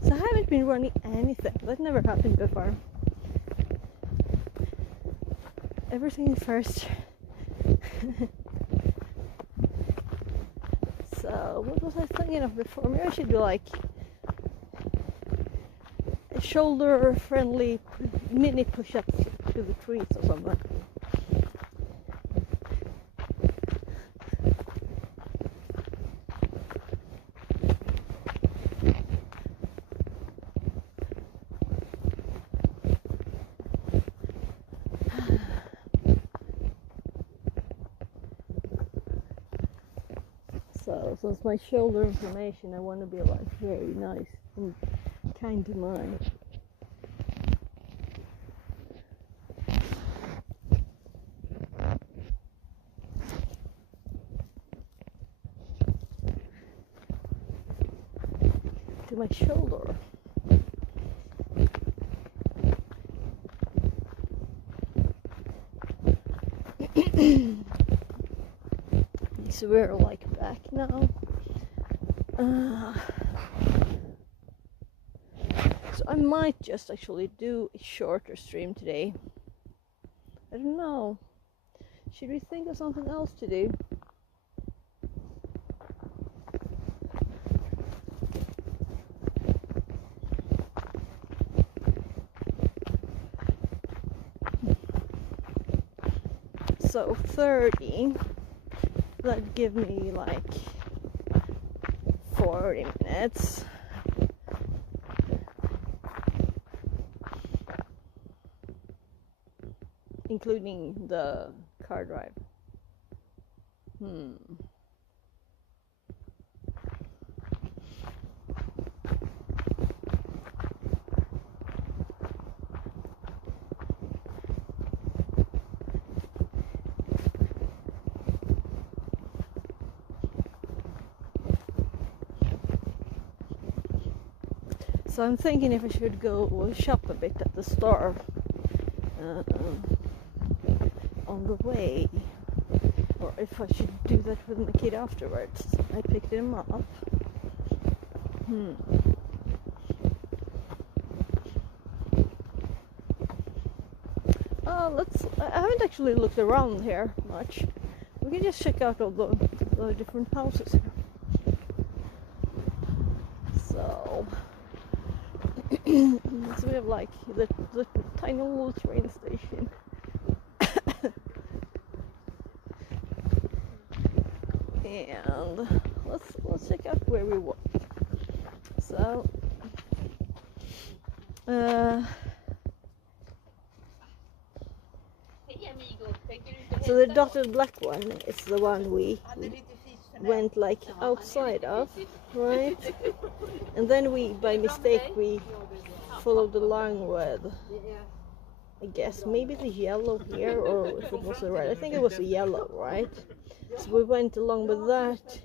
So I haven't been running anything. That never happened before. Everything first. So what was I thinking of before? Maybe I should do like a shoulder-friendly mini push-ups to the trees or something. So since my shoulder inflammation, I want to be like very nice and kind to mine. To my shoulder. So we're like back now. So I might just actually do a shorter stream today. I don't know. Should we think of something else to do? So 30, that'd give me like 40 minutes. Including the car drive. So I'm thinking if I should go shop a bit at the store on the way, or if I should do that with my kid afterwards. I picked him up. I haven't actually looked around here much. We can just check out all the different houses here. So we have like the tiny little train station. And let's check out where we were. So the dotted black one is the one we went like outside of, right? And then we, by mistake, we followed the line with, I guess, maybe the yellow here, or if it was the red. I think it was the yellow, right? So we went along with that,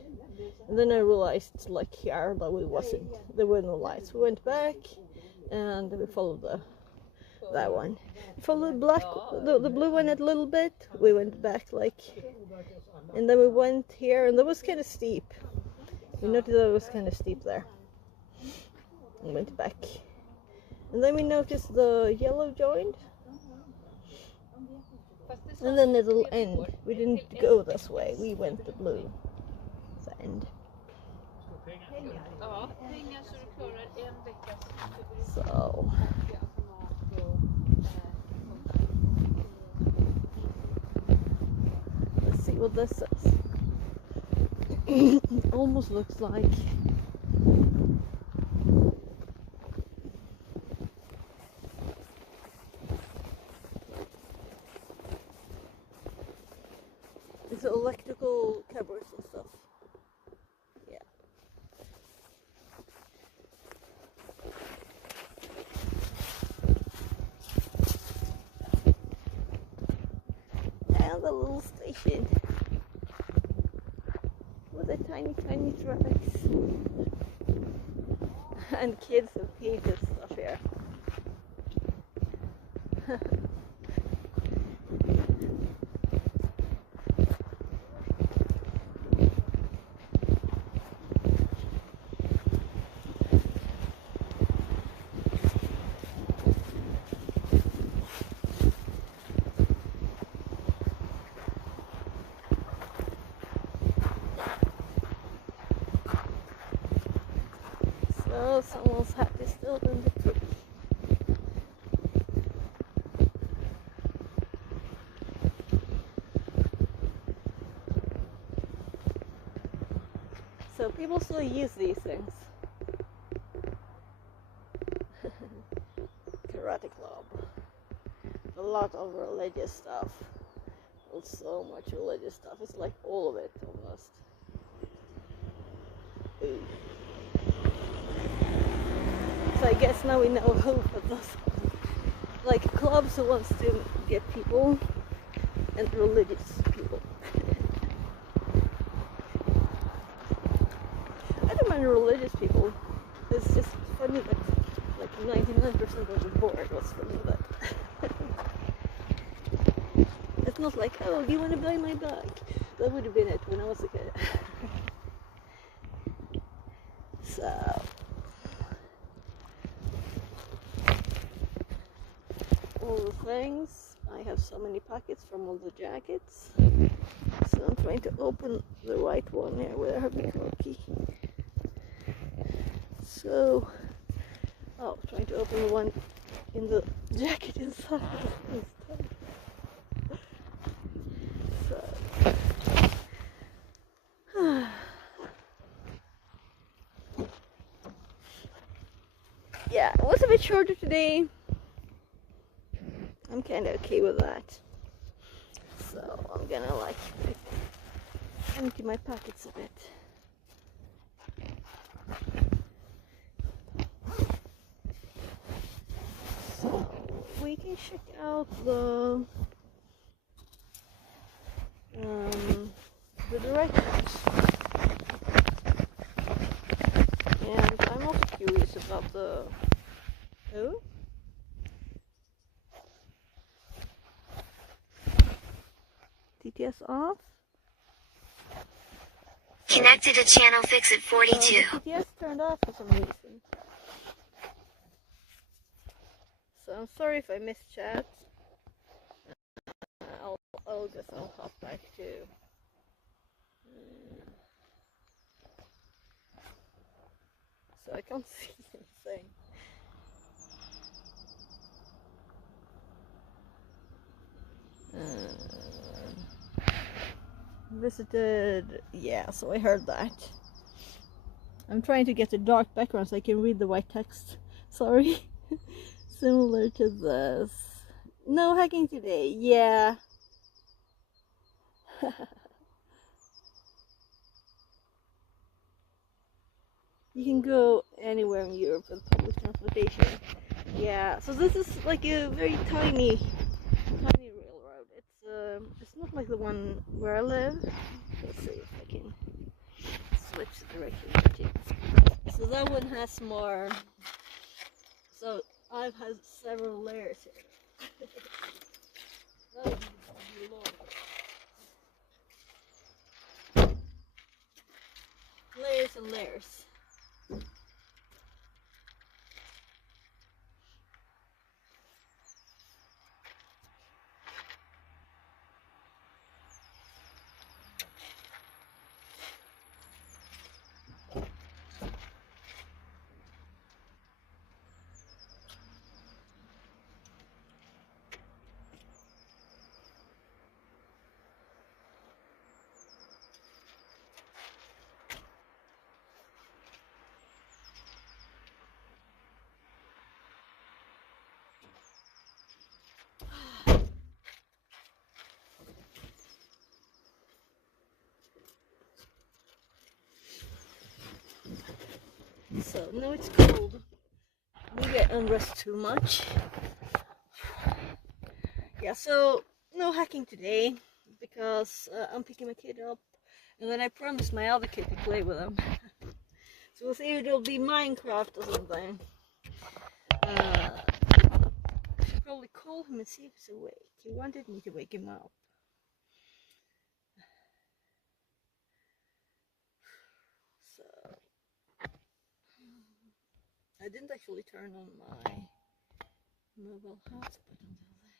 and then I realized, like here, that there were no lights. We went back, and we followed that one. We followed the blue one a little bit. We went back, and then we went here, and that was kind of steep. We noticed that it was kind of steep there. We went back, and then we noticed the yellow joined. And then it'll end. We didn't go this way. We went the blue end. So let's see what this says. Almost looks like it's electrical covers and stuff. Yeah. And the little station with the tiny trucks. And kids have painted stuff here. So someone's hat is still in the tree. So people still use these things. Karate club. A lot of religious stuff. Well, so much religious stuff. It's like all of it almost. Ooh. So I guess now we know who for those, like clubs who wants to get people and religious people. I don't mind religious people. It's just funny that like 99% of the board was funny that. It's not like, oh, do you want to buy my bike? That would have been it when I was a kid. So all the things. I have so many pockets from all the jackets. So I'm trying to open the right one here with a heavy key. So, trying to open the one in the jacket inside. So, yeah, it was a bit shorter today. I'm kind of okay with that. So I'm gonna like empty my pockets a bit. So we can check out the directions. And I'm also curious About the... Oh? TTS off? Connected to channel fix at 42. The TTS turned off for some reason. So I'm sorry if I missed chat. I'll hop back to... So I can't see anything. Visited, yeah, so I heard that. I'm trying to get a dark background so I can read the white text. Sorry. Similar to this. No hacking today, yeah. You can go anywhere in Europe with public transportation. Yeah, so this is like a very tiny railroad. It's not like the one where I live. Let's see if I can switch direction. So that one has more. So I've had several layers here. That one is long. Layers and layers. So now it's cold. Maybe I unrest too much. Yeah, so no hacking today because I'm picking my kid up, and then I promised my other kid to play with him. So we'll see if it'll be Minecraft or something. I should probably call him and see if he's awake. He wanted me to wake him up. So I didn't actually turn on my mobile hotspot until then.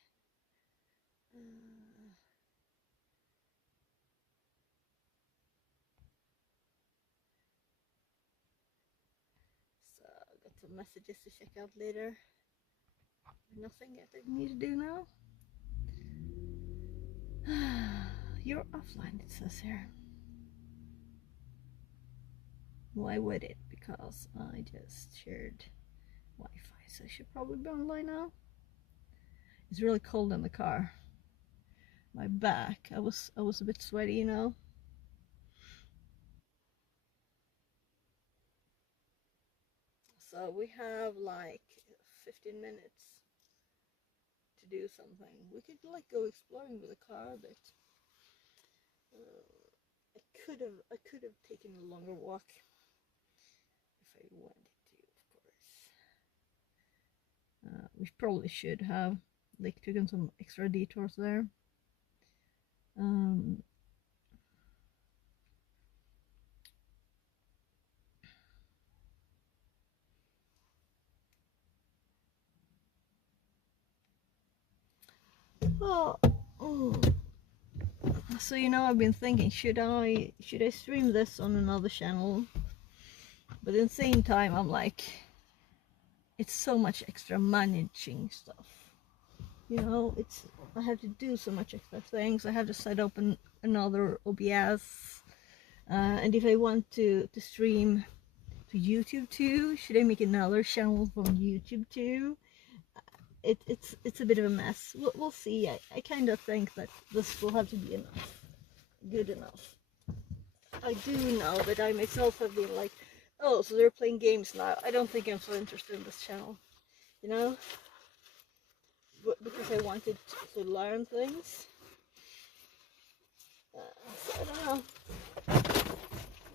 So I got some messages to check out later. Nothing yet I need to do now. You're offline, it says here. Why would it? Because I just shared Wi-Fi, so I should probably be online now. It's really cold in the car. My back, I was a bit sweaty, you know. So we have like 15 minutes to do something. We could like go exploring with the car a bit. I could have taken a longer walk if I wanted to, of course. We probably should have like taken some extra detours there. So you know, I've been thinking, should I stream this on another channel? But at the same time, I'm like, it's so much extra managing stuff. You know, I have to do so much extra things. I have to set up another OBS, and if I want to stream to YouTube too, should I make another channel from YouTube too? It's a bit of a mess. We'll see. I kind of think that this will have to be enough, good enough. I do know that I myself have been like, oh, so they're playing games now. I don't think I'm so interested in this channel, you know, because I wanted to learn things. So I don't know.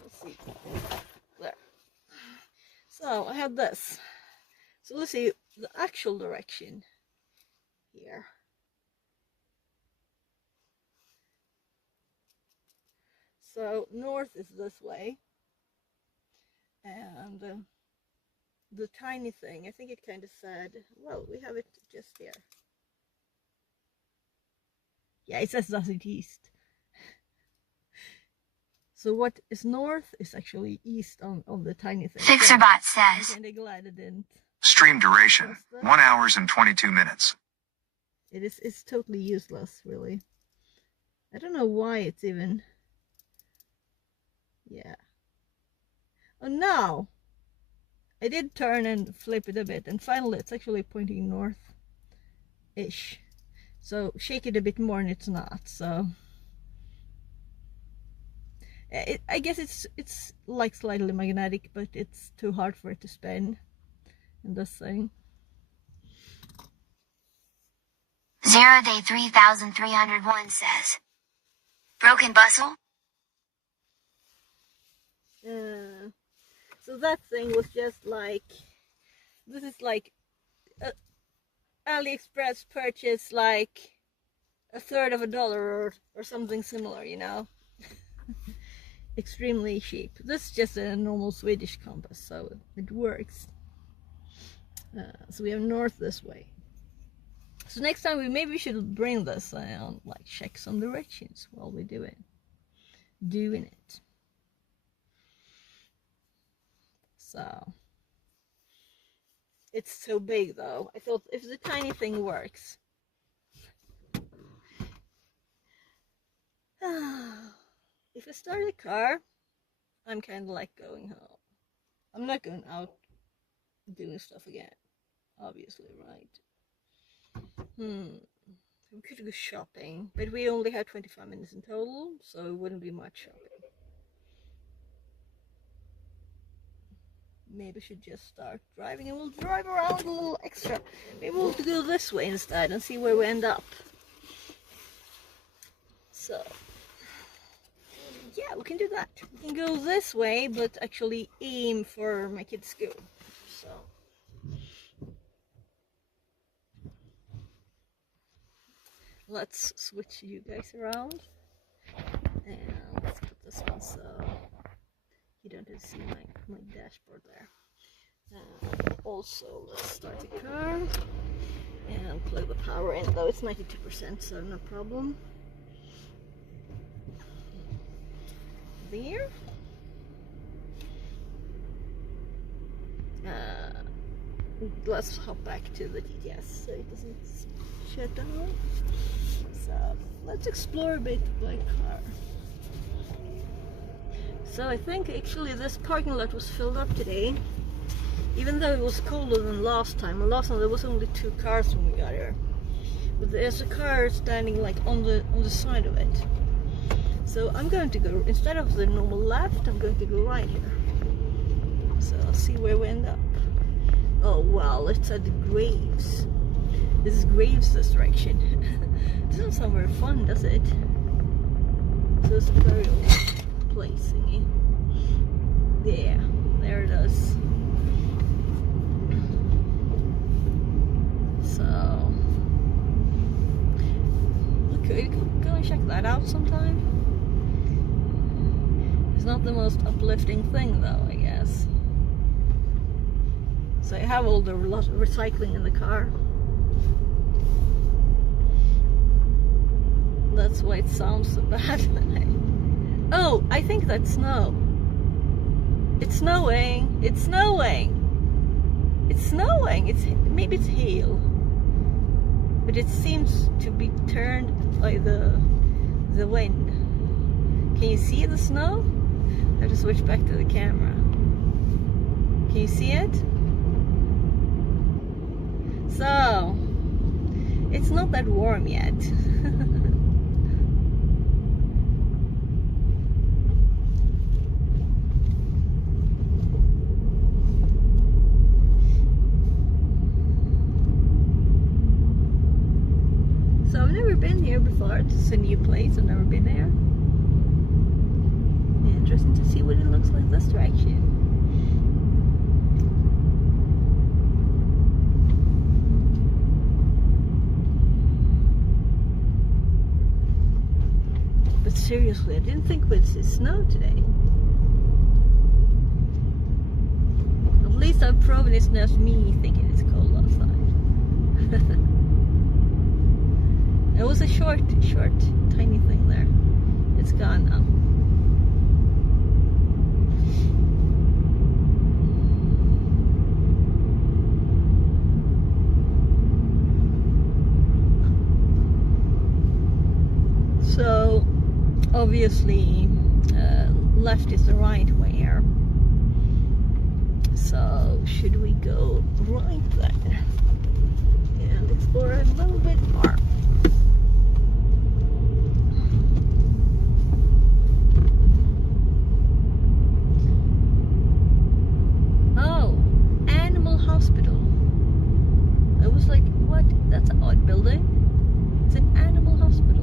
Let's see. There. So I have this. So let's see the actual direction here. So north is this way, and the tiny thing, I think it kind of said, well, we have it just here. Yeah, it says that's east. So what is north is actually east on the tiny thing. Fixerbot says. I'm kind of glad it didn't. Stream duration, 1 hour and 22 minutes. It's totally useless, really. I don't know why it's even... Yeah. Oh, now I did turn and flip it a bit, and finally it's actually pointing north-ish. So shake it a bit more and it's not. So I guess it's like slightly magnetic, but it's too hard for it to spin in this thing. 0day 3301 says. Broken bustle? So that thing was just like, this is like AliExpress purchase like $1/3 or something similar, you know. Extremely cheap. This is just a normal Swedish compass, so it works. So we have north this way. So next time maybe we should bring this and like check some directions while we're doing it. So it's so big though. I thought if the tiny thing works. If I start a car, I'm kind of like going home. I'm not going out doing stuff again, obviously, right? We could go shopping, but we only had 25 minutes in total, so it wouldn't be much shopping. Maybe I should just start driving and we'll drive around a little extra. Maybe we'll go this way instead and see where we end up. So, yeah, we can do that. We can go this way, but actually aim for my kids' school. So, let's switch you guys around. And let's put this one so you don't have to see my dashboard there. Also, let's start the car and plug the power in, though it's 92%, so no problem. There. Let's hop back to the DTS so it doesn't shut down. So let's explore a bit by car. So I think actually this parking lot was filled up today, even though it was colder than last time. Last time there was only 2 cars when we got here, but there's a car standing like on the side of it. So I'm going to go, instead of the normal left, I'm going to go right here. So I'll see where we end up. Oh wow, it's at the Graves. This is Graves this direction. Doesn't sound very fun, does it? So it's a very old place thingy. Yeah, there it is. So we could go and check that out sometime. It's not the most uplifting thing though, I guess. So I have all the recycling in the car. That's why it sounds so bad. Oh, I think that's snow. It's snowing. It's snowing. It's snowing. Maybe it's hail. But it seems to be turned by the wind. Can you see the snow? I have to switch back to the camera. Can you see it? So, it's not that warm yet. So I've never been here before. It's a new place. I've never been there. Interesting to see what it looks like this direction. seriously, I didn't think we'd see snow today. At least I've proven it's not me thinking it's cold outside. It was a short, tiny thing there. It's gone now. So, obviously, left is the right way here. So, should we go right there and explore a little bit more? Oh, animal hospital. I was like, what? That's an odd building. It's an animal hospital.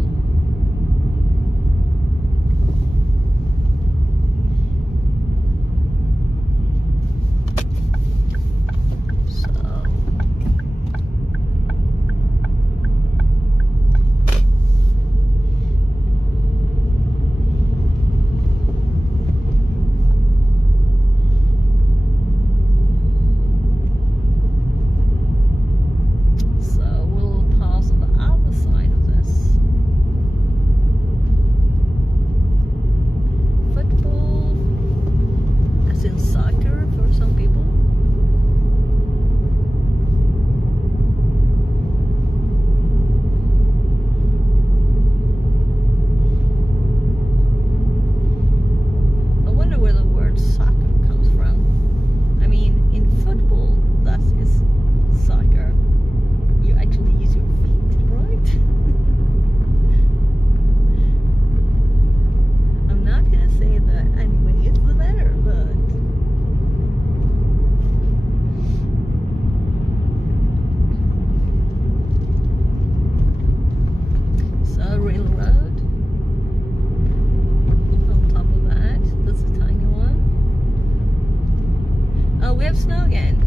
We have snow again.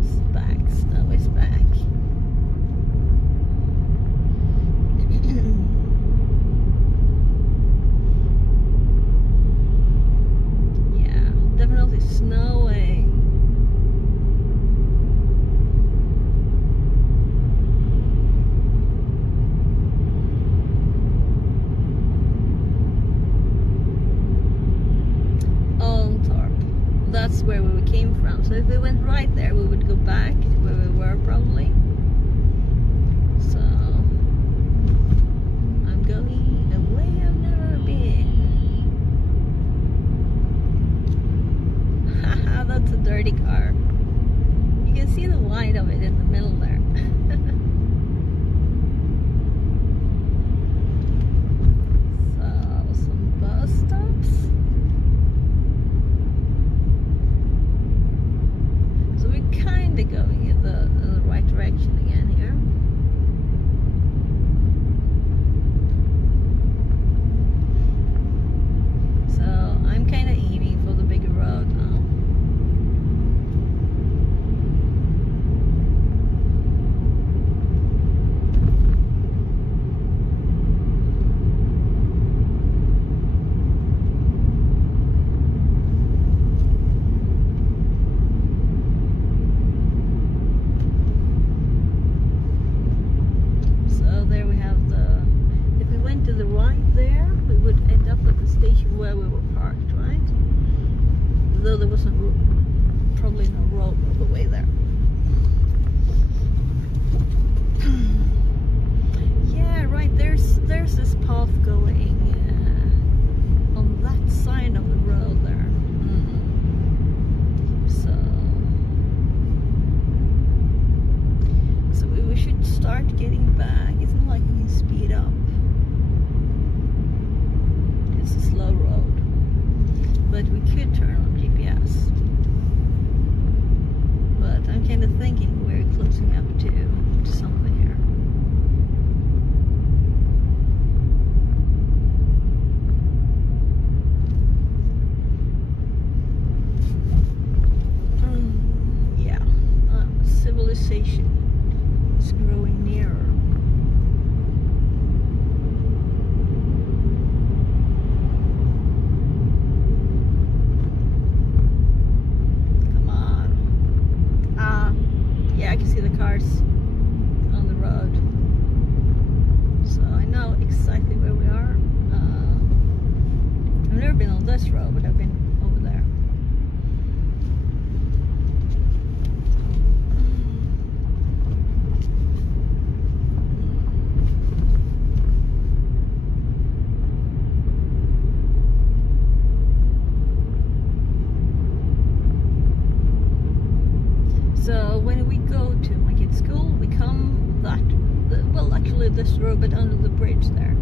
It's back. Snow is back. Yeah, definitely snowing. That's where we came from. So if we went right there, we would go back to where we were probably. So I'm going away I've never been. Haha, that's a dirty car. You can see the white of it in the middle there. So some bus stops. Kind of going in the right direction. this road, but under the bridge there.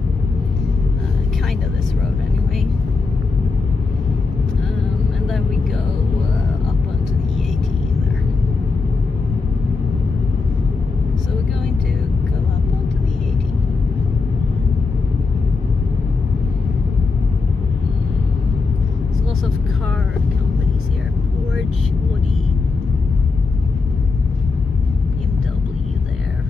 Kind of this road anyway. And then we go up onto the E18 there. So we're going to go up onto the E18. There's lots of car companies here. Porsche, Audi, BMW there.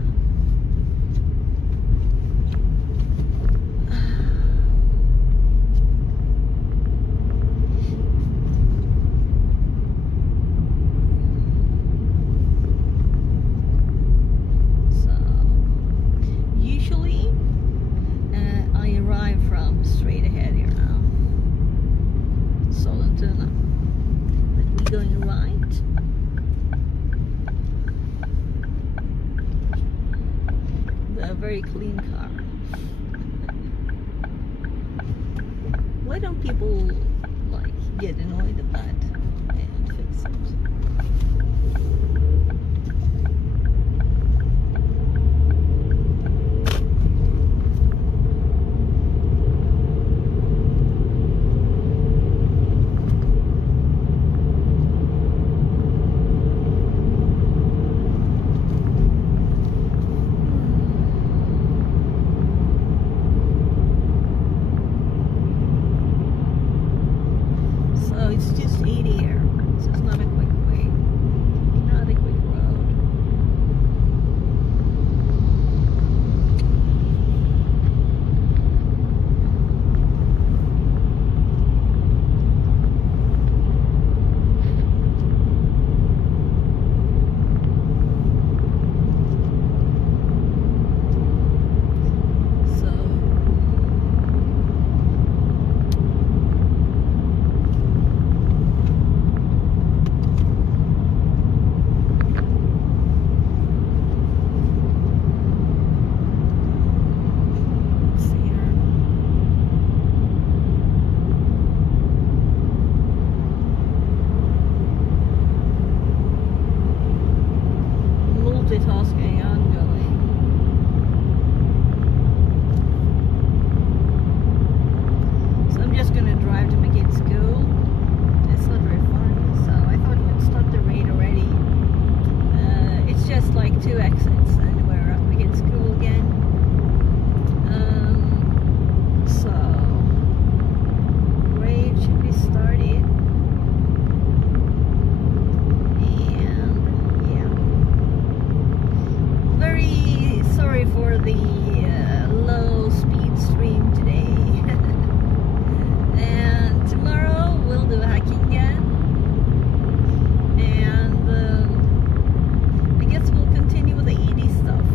So usually I arrive from straight ahead here now. Sollentuna. But we're going right. A very clean car. Why don't people like get annoyed at that and fix it? It's just 80 here, so it's not a quick way, not a quick road. Multitasking ongoing. So I'm just gonna drive to my kid's school. It's not very far, so I thought we'd start the raid already. It's just like 2 exits and we're at my kid's school again. So raid should be started. Very sorry for the low speed stream today. And tomorrow we'll do hacking again. And I guess we'll continue with the ED stuff.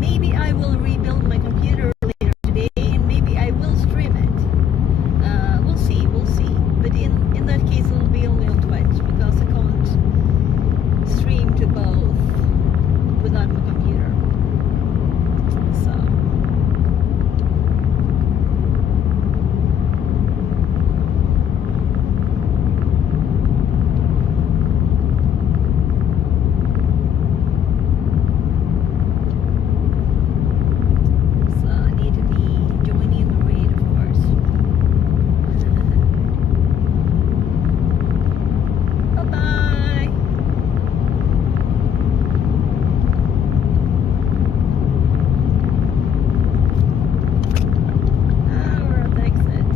Maybe I will rebuild my computer later today, and maybe I will stream it. We'll see. But in that case it'll be only on Twitch, because I can't stream to both without my computer. So I need to be joining the raid, of course. Bye-bye. We're at the exit.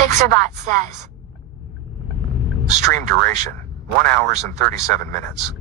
Fixerbot says. Stream duration, 1 hour and 37 minutes.